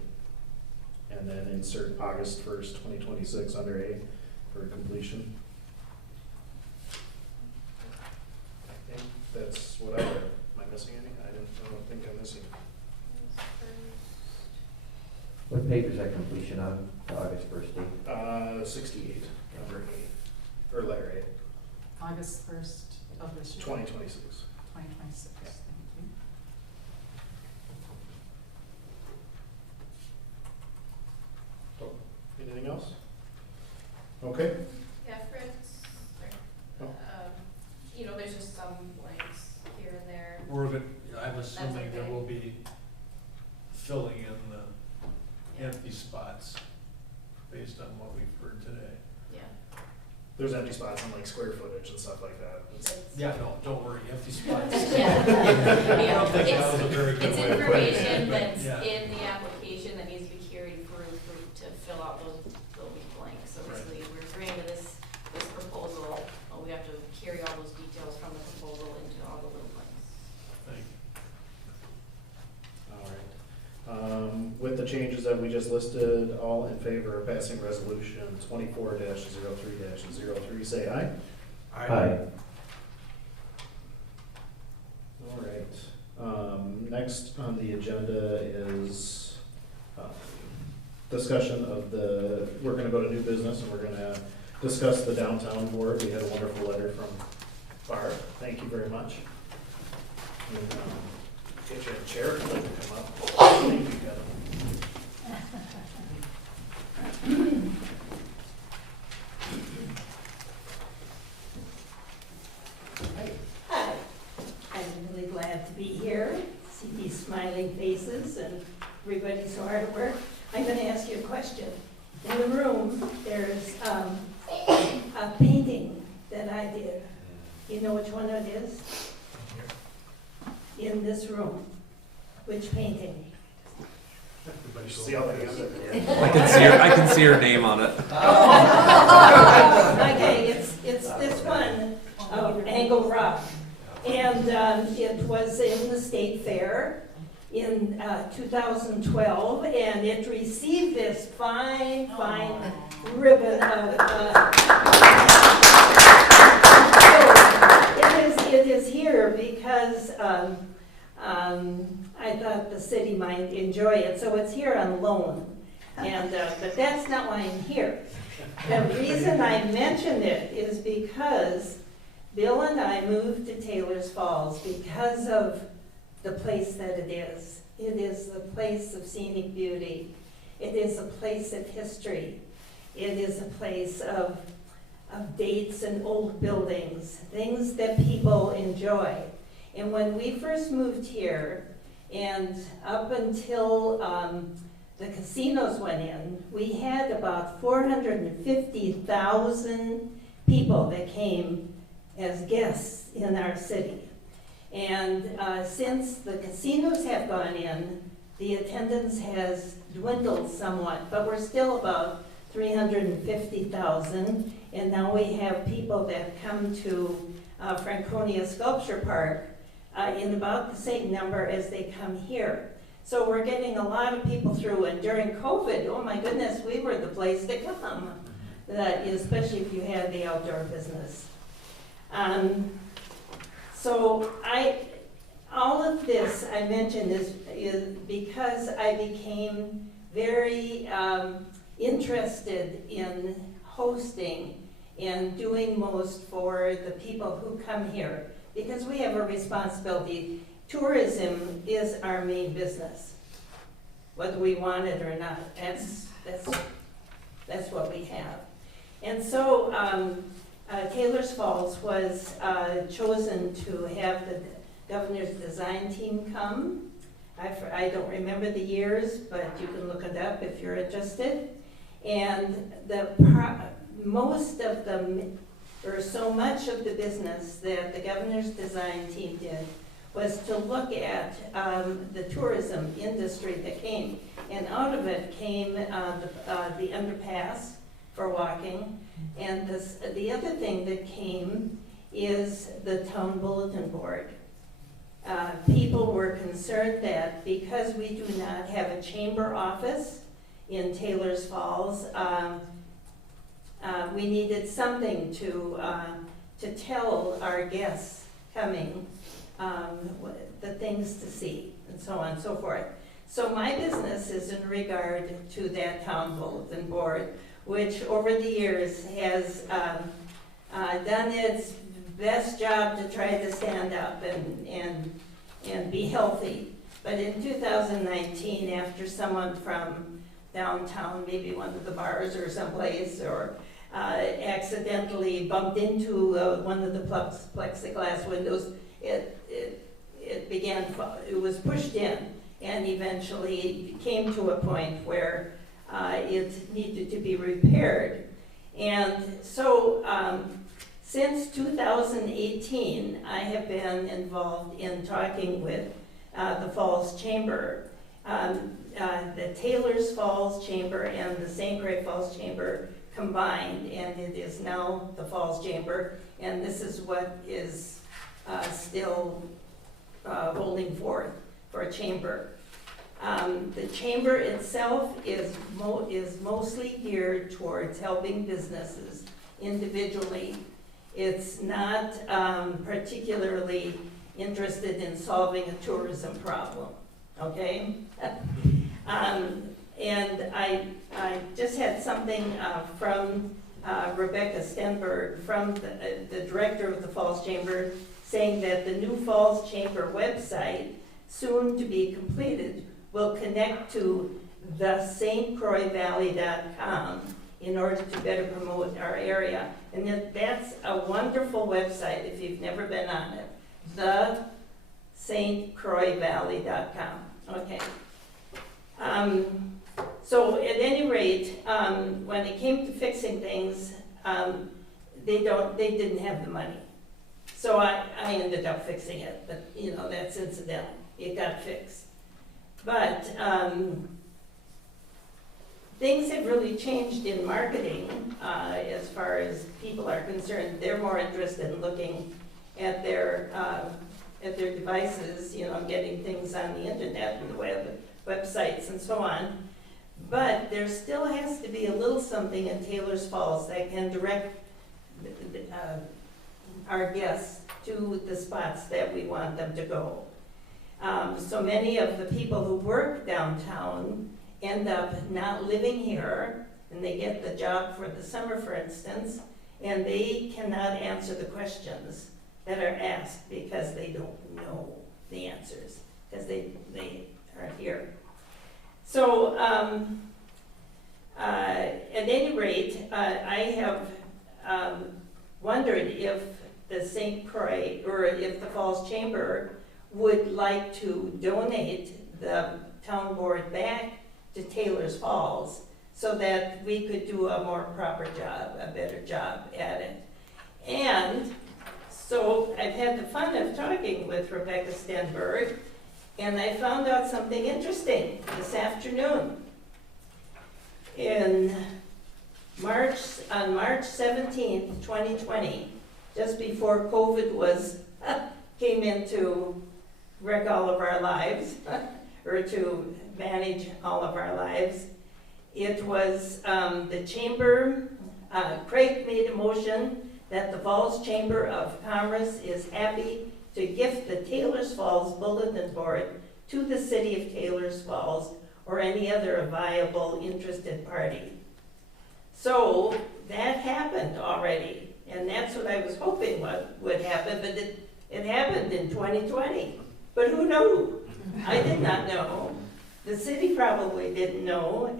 And then insert August 1st, 2026 under A for completion. I think that's what I read. Am I missing anything? I don't think I'm missing. What page is that completion on, the August 1st date? 68, number 8, or letter August 1st of this 8, year. 2026. 2026, thank you. Anything else? Okay. Yeah, Fritz, sorry. Oh. You know, there's just some blanks here and there. I'm assuming there okay. will be filling in the empty spots based on what we've heard today. Yeah. There's empty spots on like square footage and stuff like that. It's- Yeah, no, don't worry, empty spots. Yeah. I don't think that was a very good It's way of putting it. information but that's yeah. in the application that needs to be carried through to fill out those blanks. So Right. basically, we're agreeing to this proposal, we have to carry all those details from the proposal into all the little blanks. Thank you. All right. With the changes that we just listed, all in favor of passing resolution 24-03-03, say aye. Aye. All right. Next on the agenda is discussion of we're gonna go to new business and we're gonna discuss the downtown board. We had a wonderful letter from Barb. Thank you very much. And, get you a chair if you'd like to come up. Thank you, Kevin. Hi, I'm really glad to be here, see these smiling faces and everybody so hard at work. I'm gonna ask you a question. In the room, there's a painting that I did. You know which one it is? In this room. Which painting? You should see all the hands up here. I can see her name on it. Okay, it's this one, Angle Rock. And it was in the State Fair in 2012, and it received this fine ribbon of, it is here because I thought the city might enjoy it, so it's here on loan. And, but that's not why I'm here. The reason I mention it is because Bill and I moved to Taylor's Falls because of the place that it is. It is the place of scenic beauty. It is a place of history. It is a place of dates and old buildings, things that people enjoy. And when we first moved here, and up until the casinos went in, we had about 450,000 people that came as guests in our city. And since the casinos have gone in, the attendance has dwindled somewhat, but we're still about 350,000. And now we have people that come to Franconia Sculpture Park in about the same number as they come here. So we're getting a lot of people through, and during COVID, oh my goodness, we were the place to come, especially if you had the outdoor business. So all of this I mentioned is because I became very interested in hosting and doing most for the people who come here, because we have a responsibility. Tourism is our main business, whether we want it or not. That's what we have. And so Taylor's Falls was chosen to have the governor's design team come. I don't remember the years, but you can look it up if you're interested. And most of them, or so much of the business that the governor's design team did was to look at the tourism industry that came. And out of it came the underpass for walking. And the other thing that came is the town bulletin board. People were concerned that because we do not have a chamber office in Taylor's Falls, we needed something to tell our guests coming the things to see, and so on and so forth. So my business is in regard to that town bulletin board, which over the years has done its best job to try to stand up and be healthy. But in 2019, after someone from downtown, maybe one of the bars or someplace, or accidentally bumped into one of the plexiglass windows, it was pushed in, and eventually came to a point where it needed to be repaired. And so since 2018, I have been involved in talking with the Falls Chamber, the Taylor's Falls Chamber and the St. Croix Falls Chamber combined, and it is now the Falls Chamber, and this is what is still holding forth for a chamber. The chamber itself is mostly geared towards helping businesses individually. It's not particularly interested in solving a tourism problem, okay? And I just had something from Rebecca Stenberg, from the director of the Falls Chamber, saying that the new Falls Chamber website, soon to be completed, will connect to the stcroixvalley.com in order to better promote our area. And that's a wonderful website if you've never been on it. The stcroixvalley.com. Okay. So at any rate, when it came to fixing things, they didn't have the money. So I ended up fixing it, but you know, that's incidental. It got fixed. But things have really changed in marketing as far as people are concerned. They're more interested in looking at their devices, you know, getting things on the internet and the websites and so on. But there still has to be a little something in Taylor's Falls that can direct our guests to the spots that we want them to go. So many of the people who work downtown end up not living here, and they get the job for the summer, for instance, and they cannot answer the questions that are asked because they don't know the answers, because they aren't here. So, at any rate, I have wondered if the St. Croix, or if the Falls Chamber would like to donate the town board back to Taylor's Falls so that we could do a more proper job, a better job at it. And so I've had the fun of talking with Rebecca Stenberg, and I found out something interesting this afternoon. On March 17th, 2020, just before COVID came in to wreck all of our lives, or to manage all of our lives, it was the Chamber, Craig made a motion that the Falls Chamber of Commerce is happy to gift the Taylor's Falls Bulletin Board to the city of Taylor's Falls or any other viable interested party. So that happened already, and that's what I was hoping would happen, but it happened in 2020. But who knew? I did not know. The city probably didn't know,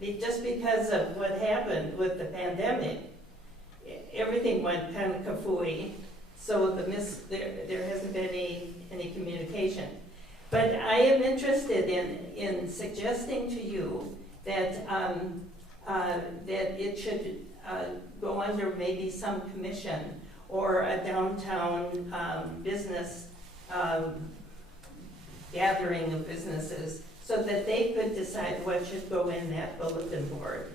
just because of what happened with the pandemic. Everything went kind of kafooey, so there hasn't been any communication. But I am interested in suggesting to you that that it should go under maybe some commission or a downtown business gathering of businesses, so that they could decide what should go in that bulletin board.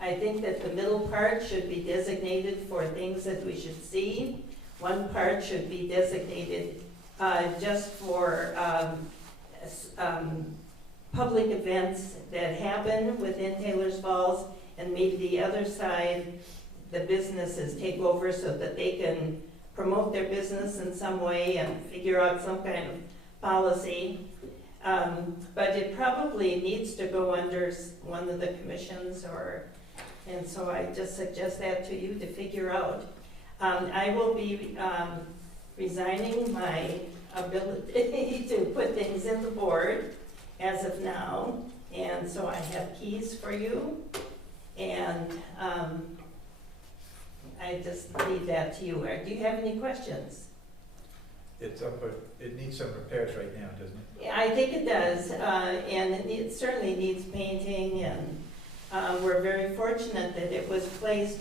I think that the middle part should be designated for things that we should see. One part should be designated just for public events that happen within Taylor's Falls, and maybe the other side, the businesses take over so that they can promote their business in some way and figure out some kind of policy. But it probably needs to go under one of the commissions, and so I just suggest that to you to figure out. I will be resigning my ability to put things in the board as of now, and so I have keys for you, and I just leave that to you. Do you have any questions? It's up, but it needs some repairs right now, doesn't it? Yeah, I think it does, and it certainly needs painting, and we're very fortunate that it was placed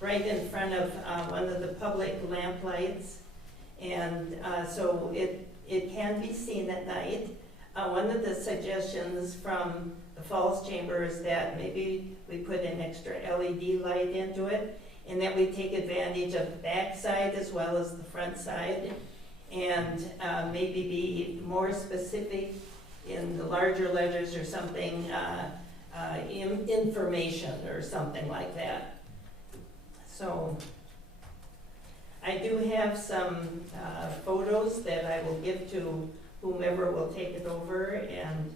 right in front of one of the public lamp lights, and so it can be seen at night. One of the suggestions from the Falls Chamber is that maybe we put an extra LED light into it, and that we take advantage of the back side as well as the front side, and maybe be more specific in the larger letters or something, information or something like that. So I do have some photos that I will give to whomever will take it over, and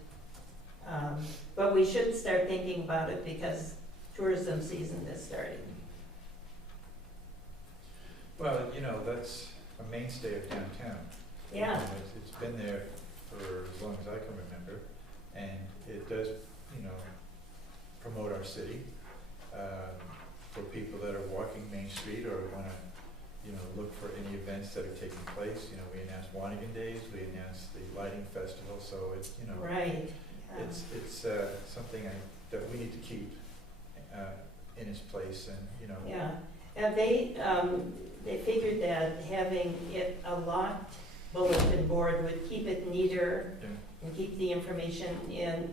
but we should start thinking about it because tourism season is starting. Well, that's a mainstay of downtown. Yeah. It's been there for as long as I can remember, and it does, promote our city for people that are walking Main Street or want to, look for any events that are taking place. We announced Wanigan Days, we announced the Lighting Festival, so it's, Right. Yeah. it's something that we need to keep in its place, and Yeah, and they figured that having it a locked bulletin board would keep it neater yeah. and keep the information in.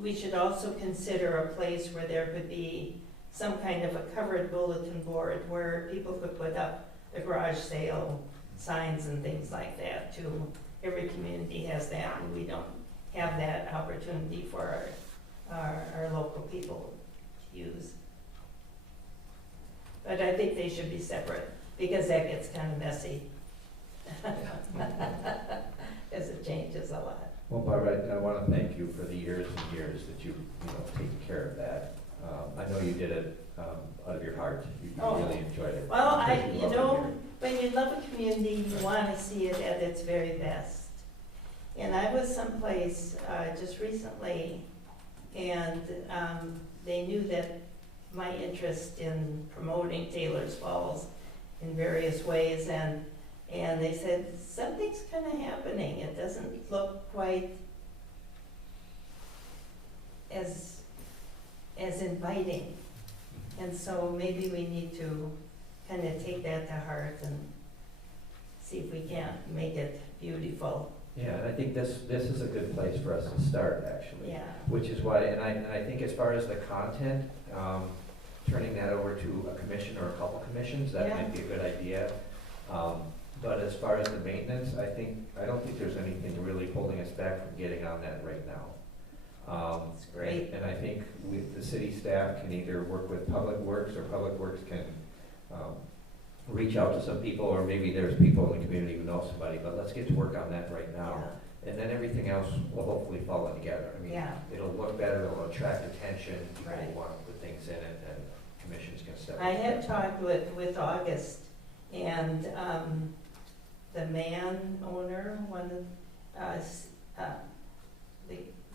We should also consider a place where there could be some kind of a covered bulletin board where people could put up the garage sale signs and things like that too. Every community has that, and we don't have that opportunity for our local people to use. But I think they should be separate, because that gets kind of messy. As it changes a lot. Well, Barbara, I want to thank you for the years and years that you've, taken care of that. I know you did it out of your heart. You Oh. really enjoyed it. Well, Because you loved it here. when you love a community, you want to see it at its very best. And I was someplace just recently, and they knew that my interest in promoting Taylor's Falls in various ways, and they said, something's kind of happening. It doesn't look quite as inviting. And so maybe we need to kind of take that to heart and see if we can't make it beautiful. Yeah, and I think this is a good place for us to start, actually. Yeah. Which is why, and I think as far as the content, turning that over to a commission or a couple commissions, that Yeah. might be a good idea. But as far as the maintenance, I don't think there's anything really holding us back from getting on that right now. That's great. And I think the city staff can either work with Public Works, or Public Works can reach out to some people, or maybe there's people in the community who know somebody, but let's get to work on that right now. And then everything else will hopefully fall together. I mean, Yeah. it'll look better, it'll attract attention, people Right. will want to put things in it, and commissions can step in. I had talked with August, and the man owner,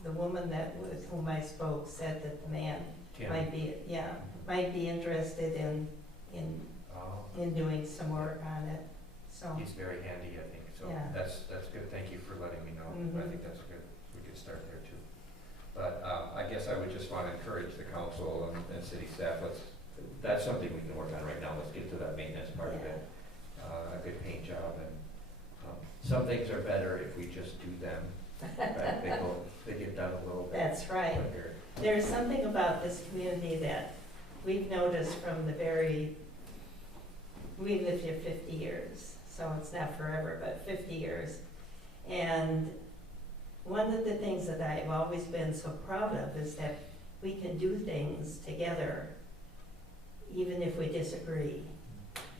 the woman with whom I spoke said that the man Tim? might be interested in Oh, doing some work on it, so. he's very handy, I think, so Yeah. that's good, thank you for letting me know. I Mhm. think that's good, we could start there too. But I guess I would just want to encourage the council and city staff, that's something we can work on right now, let's get to that maintenance part of Yeah. it. A good paint job, and some things are better if we just do them, right? They get done a little bit That's right. quicker. There's something about this community that we've noticed from we lived here 50 years, so it's not forever, but 50 years. And one of the things that I've always been so proud of is that we can do things together, even if we disagree.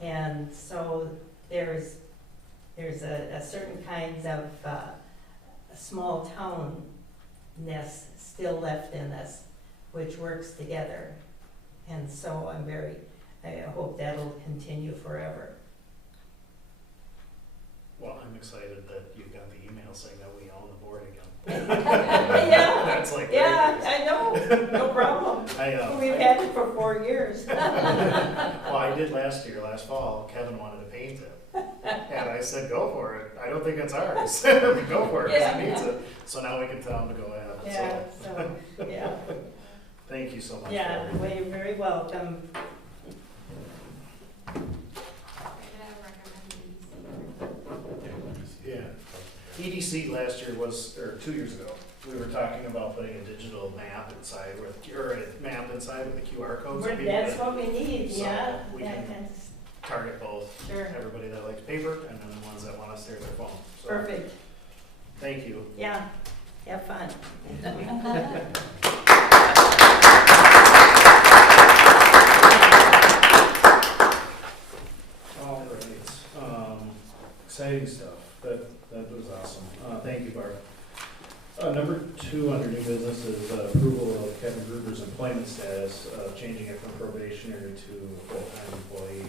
And so there's a certain kind of small townness still left in us, which works together. And so I hope that'll continue forever. Well, I'm excited that you got the email saying that we own the board again. Yeah, That's like. yeah, I know, no problem. We've had it for 4 years. Well, I did last fall, Kevin wanted to paint it. And I said, go for it, I don't think it's ours. Go for it, because he needs it. So now we can tell him to go ahead. Yeah, so, yeah, Thank you so much. for yeah, everything. well, you're very welcome. Yeah. EDC last year or 2 years ago, we were talking about putting a digital map inside with the QR codes. that people That's get. what we need, So yeah. we that can- kind of- Target both, Sure, everybody that likes paper and then the ones that want to stare at their phone. So, perfect, thank you. yeah, have fun. All right, exciting stuff, that was awesome, thank you, Barb. Number 2 under new business is approval of Kevin Gruber's employment status, changing it from probationary to a full-time employee.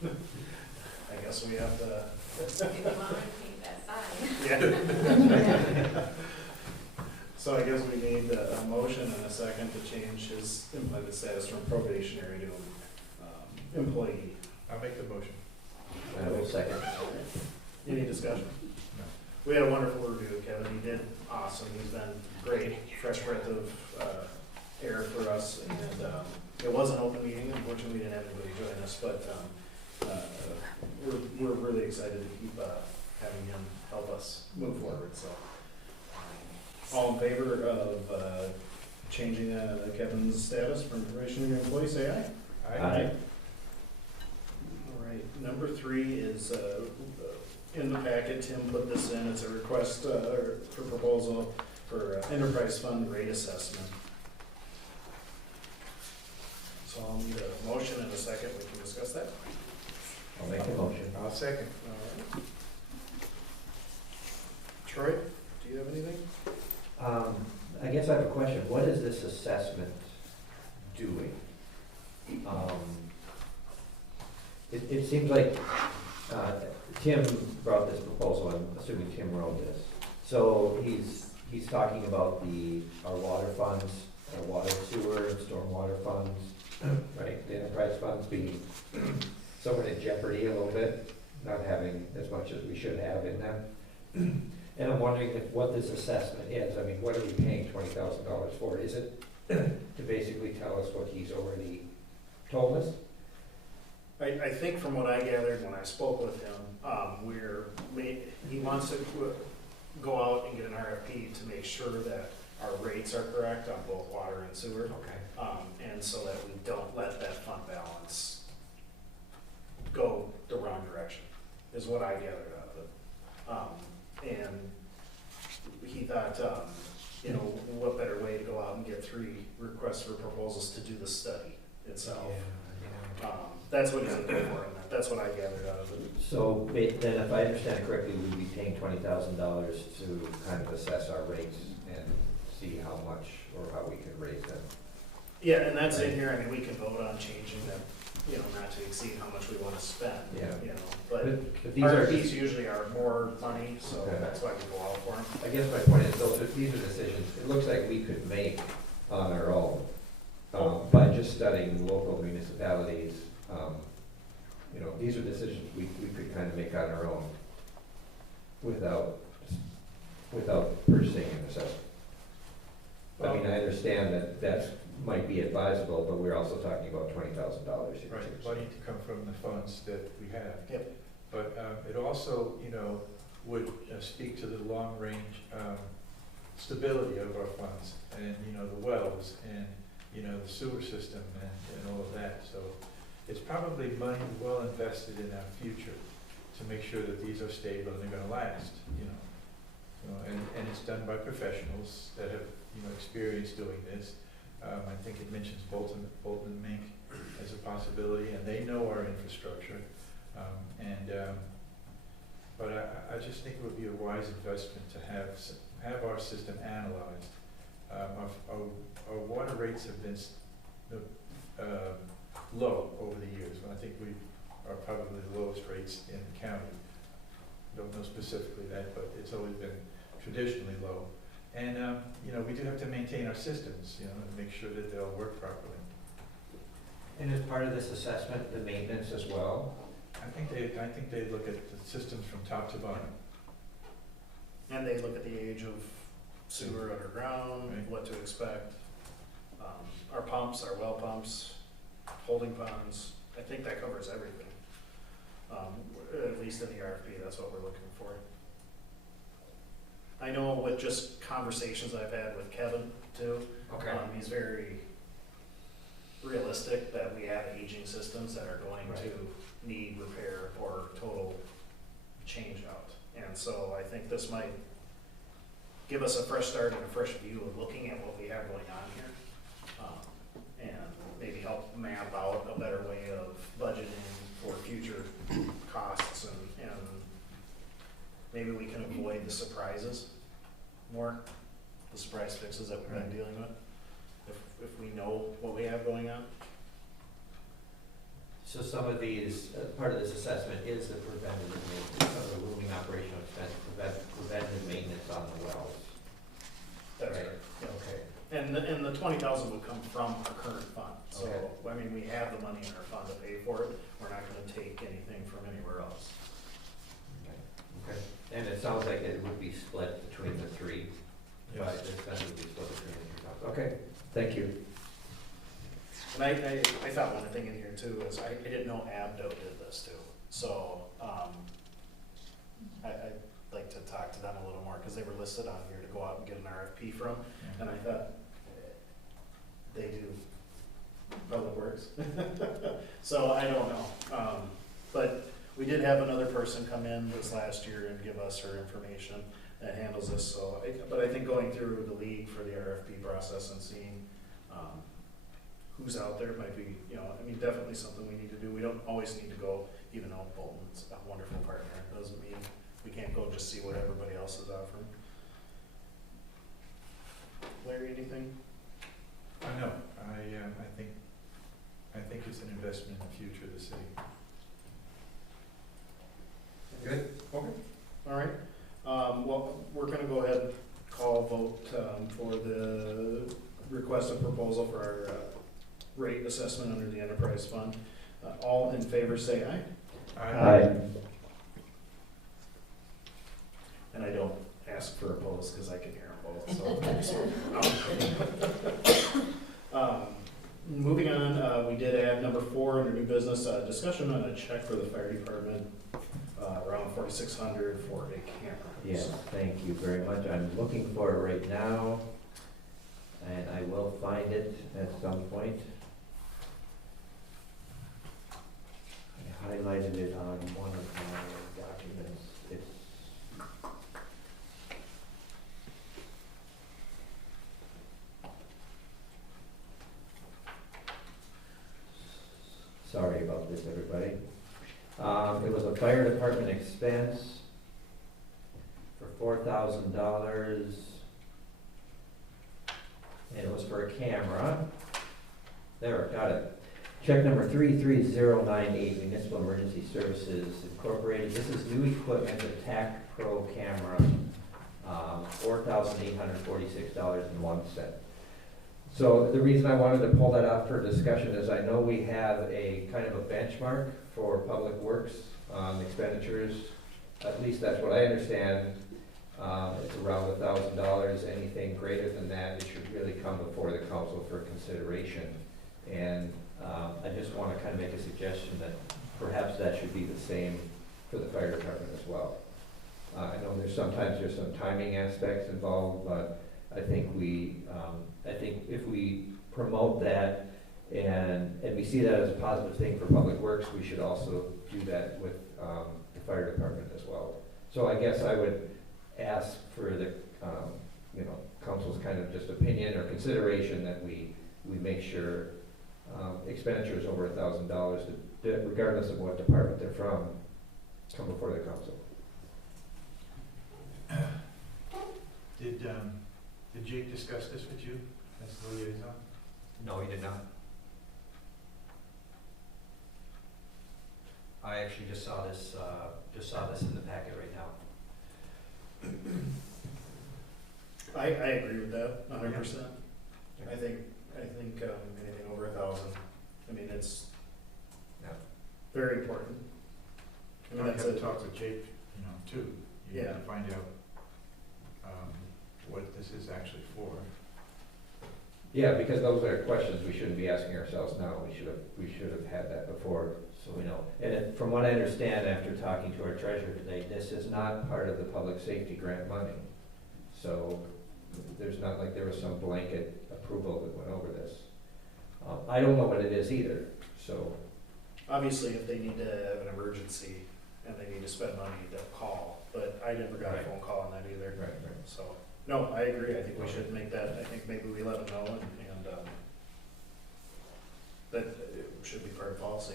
I guess we have to. If you want to paint that sign. Yeah. So I guess we need a motion and a second to change his employment status from probationary to employee. I'll make the motion. I will second. Any discussion? No. We had a wonderful review, Kevin. He did awesome. He's been great, fresh breath of air for us. And it was an open meeting. Unfortunately, we didn't have anybody join us, but we're really excited to keep having him help us move forward. So, all in favor of changing Kevin's status from probationary employee, say aye. Aye. All right, number 3 is in the packet. Tim put this in. It's a request for proposal for enterprise fund rate assessment. So I'll need a motion and a second. We can discuss that. I'll make a motion. I'll second. All right. Troy, do you have anything? I guess I have a question. What is this assessment doing? It seems like Tim brought this proposal, I'm assuming Tim wrote this. So he's talking about our water funds, our water sewer and stormwater funds, right? The enterprise funds being somewhat in jeopardy a little bit, not having as much as we should have in them. And I'm wondering what this assessment is. I mean, what are we paying $20,000 for? Is it to basically tell us what he's already told us? I think from what I gathered when I spoke with him, he wants to go out and get an RFP to make sure that our rates are correct on both water and sewer. Okay. And so that we don't let that fund balance go the wrong direction, is what I gathered out of it. And he thought, what better way to go out and get 3 requests for proposals to do the study itself. That's what he's looking for, and that's what I gathered out of it. So then if I understand correctly, we'd be paying $20,000 to kind of assess our rates and see how much or how we can raise them. Yeah, and that's in here. I mean, we can vote on changing them, not to exceed how much we want to spend. Yeah. But these are RFPs usually are more money, so Okay. that's why we go out for them. I guess my point is, these are decisions, it looks like we could make on our own, by just studying local municipalities. These are decisions we could kind of make on our own without purchasing an assessment. I mean, I understand that might be advisable, but we're also talking about $20,000 here. Right, money to come from the funds that we have. Yep. But it also, would speak to the long-range stability of our funds and, the wells and, the sewer system and all of that. So it's probably money well invested in our future to make sure that these are stable and they're gonna last, and it's done by professionals that have, experience doing this. I think it mentions Bolton and Mink as a possibility, and they know our infrastructure. But I just think it would be a wise investment to have our system analyzed. Our water rates have been low over the years. I think we are probably the lowest rates in the county. Don't know specifically that, but it's always been traditionally low. And we do have to maintain our systems, and make sure that they'll work properly. And as part of this assessment, the maintenance as well? I think they look at the systems from top to bottom. And they look at the age of sewer underground, Right. what to expect. Our pumps, our well pumps, holding ponds, I think that covers everything. At least in the RFP, that's what we're looking for. I know with just conversations I've had with Kevin too, he's very realistic that we have aging systems that are going Right. to need repair or total change out. And so I think this might give us a fresh start and a fresh view of looking at what we have going on here. And maybe help map out a better way of budgeting for future costs and maybe we can avoid the surprises more, the surprise fixes that we've been dealing with, if we know what we have going on. So some of these, part of this assessment is the preventative maintenance, some of the rooming operational expense, preventative maintenance on the wells. That's Right. right. Yeah. Okay. And the 20,000 would come from our current fund. So, Okay. I mean, we have the money in our fund to pay for it. We're not gonna take anything from anywhere else. Okay. And it sounds like it would be split between the 3. Yes. Right, this spend would be split between the 3 funds. Okay, thank you. And I thought one thing in here too is I didn't know Abdo did this too. So, I'd like to talk to them a little more because they were listed on here to go out and get an RFP from. And I thought, they do public works. So I don't know. But we did have another person come in this last year and give us her information that handles this. So, but I think going through the league for the RFP process and seeing who's out there might be, definitely something we need to do. We don't always need to go, even though Bolton's a wonderful partner. It doesn't mean we can't go just see what everybody else is offering. Larry, anything? No, I think it's an investment in the future of the city. Good. Okay, all right. Well, we're gonna go ahead and call vote for the request of proposal for our rate assessment under the enterprise fund. All in favor say aye. And I don't ask for opposed because I can hear them both, so. Moving on, we did add number 4 under new business, discussion on a check for the fire department, around $4,600 for a camera. Yes, thank you very much. I'm looking for it right now, and I will find it at some point. I highlighted it on one of my documents. It's sorry about this, everybody. It was a fire department expense for $4,000, and it was for a camera. There, got it. Check number 33098, Municipal Emergency Services Incorporated. This is new equipment, a TAC Pro camera, $4,846.01. So the reason I wanted to pull that out for discussion is I know we have a kind of a benchmark for public works expenditures. At least that's what I understand. It's around $1,000. Anything greater than that, it should really come before the council for consideration. And I just want to kind of make a suggestion that perhaps that should be the same for the fire department as well. I know there's some timing aspects involved, but I think if we promote that and we see that as a positive thing for public works, we should also do that with the fire department as well. So I guess I would ask for the council's kind of just opinion or consideration that we make sure expenditures over $1,000, regardless of what department they're from, come before the council. Did Jake discuss this with you as the liaison? No, he did not. I actually just saw this in the packet right now. I agree with that 100%. I think anything over 1,000, I mean, it's very important. I mean, I that's have to a, talk with Jake, too. You Yeah. need to find out what this is actually for. Yeah, because those are questions we shouldn't be asking ourselves now. We should have had that before, so we know. And from what I understand after talking to our treasurer today, this is not part of the public safety grant money. So there's not like there was some blanket approval that went over this. I don't know what it is either, so. obviously, if they need to have an emergency and they need to spend money, they'll call, but I never got a Right. phone call on that either. Right. So, no, I agree, I think we should make that, I think maybe we let them know and that it should be part of policy.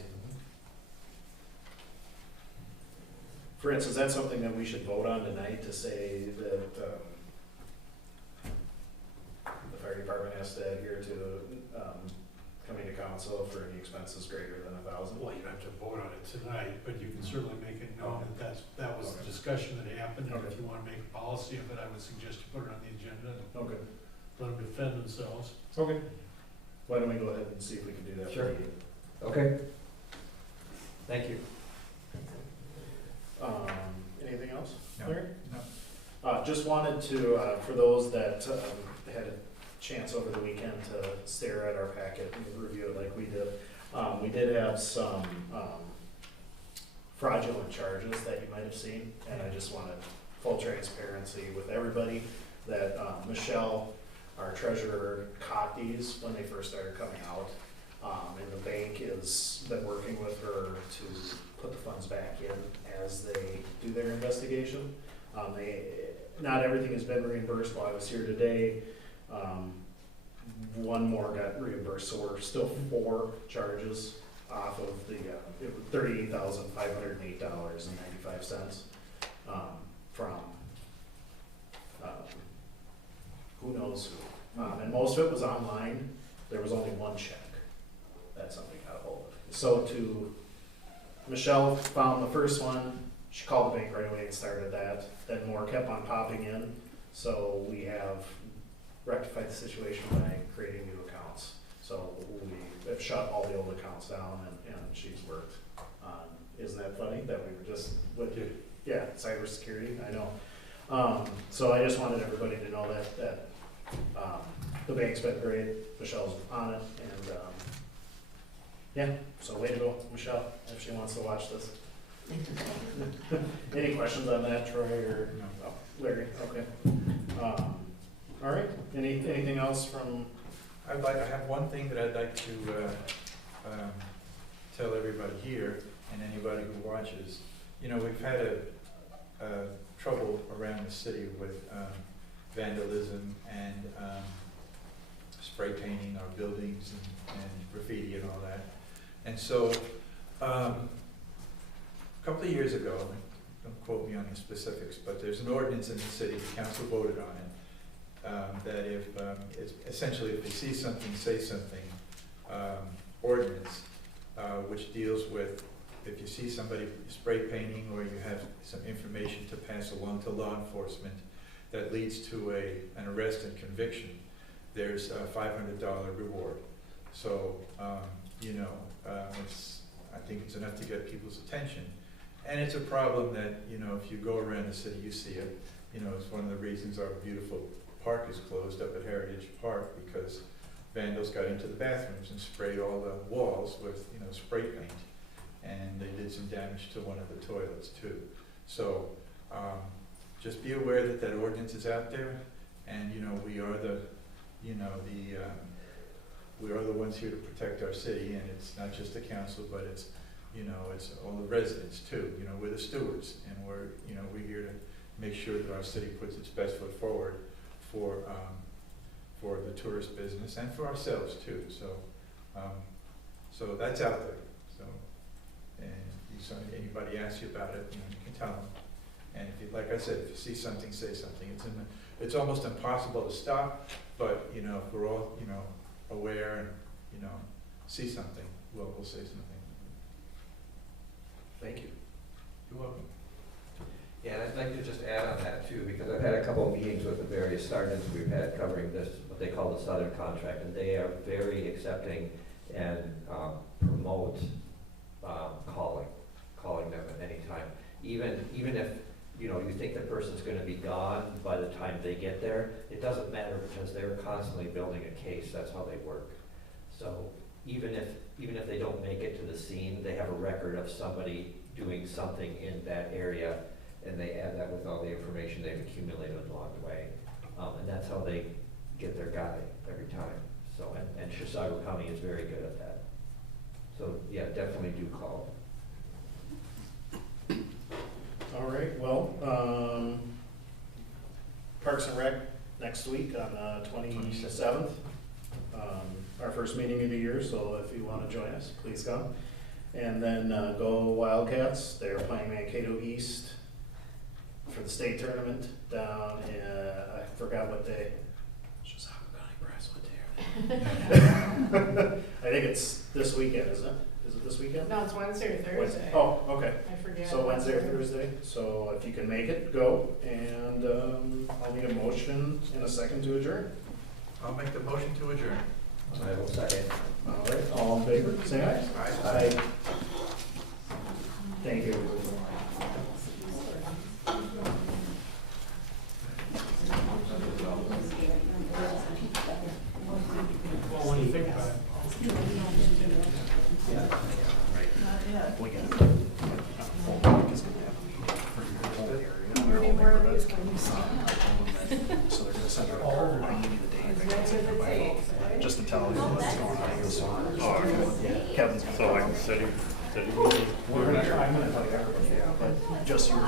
For instance, that's something that we should vote on tonight to say that, the fire department has to adhere to, coming to council for any expenses greater than 1,000. Well, you don't have to vote on it tonight, but you can certainly make it known that that was the discussion that happened. And if you want to make a policy of it, I would suggest you put it on the agenda and Okay. let them defend themselves. Okay. Why don't we go ahead and see if we can do that? Sure. Okay. Thank you. Anything else? No. Larry? No. Just wanted to, for those that had a chance over the weekend to stare at our packet and review it like we did have some fraudulent charges that you might have seen, and I just wanted full transparency with everybody that Michelle, our treasurer, caught these when they first started coming out. And the bank has been working with her to put the funds back in as they do their investigation. Not everything has been reimbursed while I was here today. One more got reimbursed, so we're still 4 charges off of the $38,508.95 from who knows who. And most of it was online. There was only one check that somebody got a hold of. So Michelle found the first one, she called the bank right away and started that. Then more kept on popping in, so we have rectified the situation by creating new accounts. So we have shut all the old accounts down, and she's worked on, isn't that funny, that we were just, yeah, cybersecurity, I know. So I just wanted everybody to know that the bank's been great, Michelle's on it, and, yeah, so way to go, Michelle, if she wants to watch this. Any questions on that, Troy, or Larry? Okay. All right, anything else from? I have one thing that I'd like to tell everybody here and anybody who watches. You know, we've had a trouble around the city with vandalism and spray painting our buildings and graffiti and all that. And so, a couple of years ago, don't quote me on the specifics, but there's an ordinance in the city, the council voted on it, that if, it's essentially if you see something, say something, ordinance, which deals with if you see somebody spray painting or you have some information to pass along to law enforcement that leads to an arrest and conviction, there's a $500 reward. So, you know, I think it's enough to get people's attention. And it's a problem that, you know, if you go around the city, you see it. You know, it's one of the reasons our beautiful park is closed up at Heritage Park, because vandals got into the bathrooms and sprayed all the walls with, you know, spray paint. And they did some damage to one of the toilets too. So just be aware that that ordinance is out there, and you know we are the, you know we are the ones here to protect our city, and it's not just the council, but it's, you know, it's all the residents too. You know, we're the stewards, and we're here to make sure that our city puts its best foot forward for the tourist business and for ourselves too. So so that's out there. So. And so anybody asks you about it, you know, you can tell them. And if you, like I said, if you see something, say something. It's almost impossible to stop, but you know, if we're all, you know, aware and, you know, see something, we'll say something. Thank you. You're welcome. Yeah, and I'd like to just add on that too, because I've had a couple of meetings with the various sergeants we've had covering this, what they call the Southern Contract, and they are very accepting and promote calling them at any time. Even if, you know, you think the person's gonna be gone by the time they get there, it doesn't matter, because they're constantly building a case. That's how they work. So even if they don't make it to the scene, they have a record of somebody doing something in that area, and they add that with all the information they've accumulated along the way. And that's how they get their guy every time. So, and Chisago County is very good at that. So yeah, definitely do call. All right, well, Parks and Rec next week on the 27th. Our first meeting of the year, so if you want to join us, please come. And then go Wildcats. They're playing Mankato East for the state tournament down in, I forgot what day. Chisago County Press, what day? I think it's this weekend, isn't it? Is it this weekend? No, it's Wednesday or Thursday. Oh, okay. I forget. So Wednesday or Thursday, so if you can make it, go, and I'll need a motion and a second to adjourn. I'll make the motion to adjourn. I will second. All right, all in favor, say aye. Aye. Thank you. Well, when you think about it. We can. Full block is gonna have a meeting for your whole area, your whole neighborhood. So they're gonna send out a call, I give you the date, they're gonna send you by phone, just to tell you what's going on. Oh, okay. Yeah, Kevin's gonna. So like the city meeting? I'm gonna tell you everybody, yeah, but just your.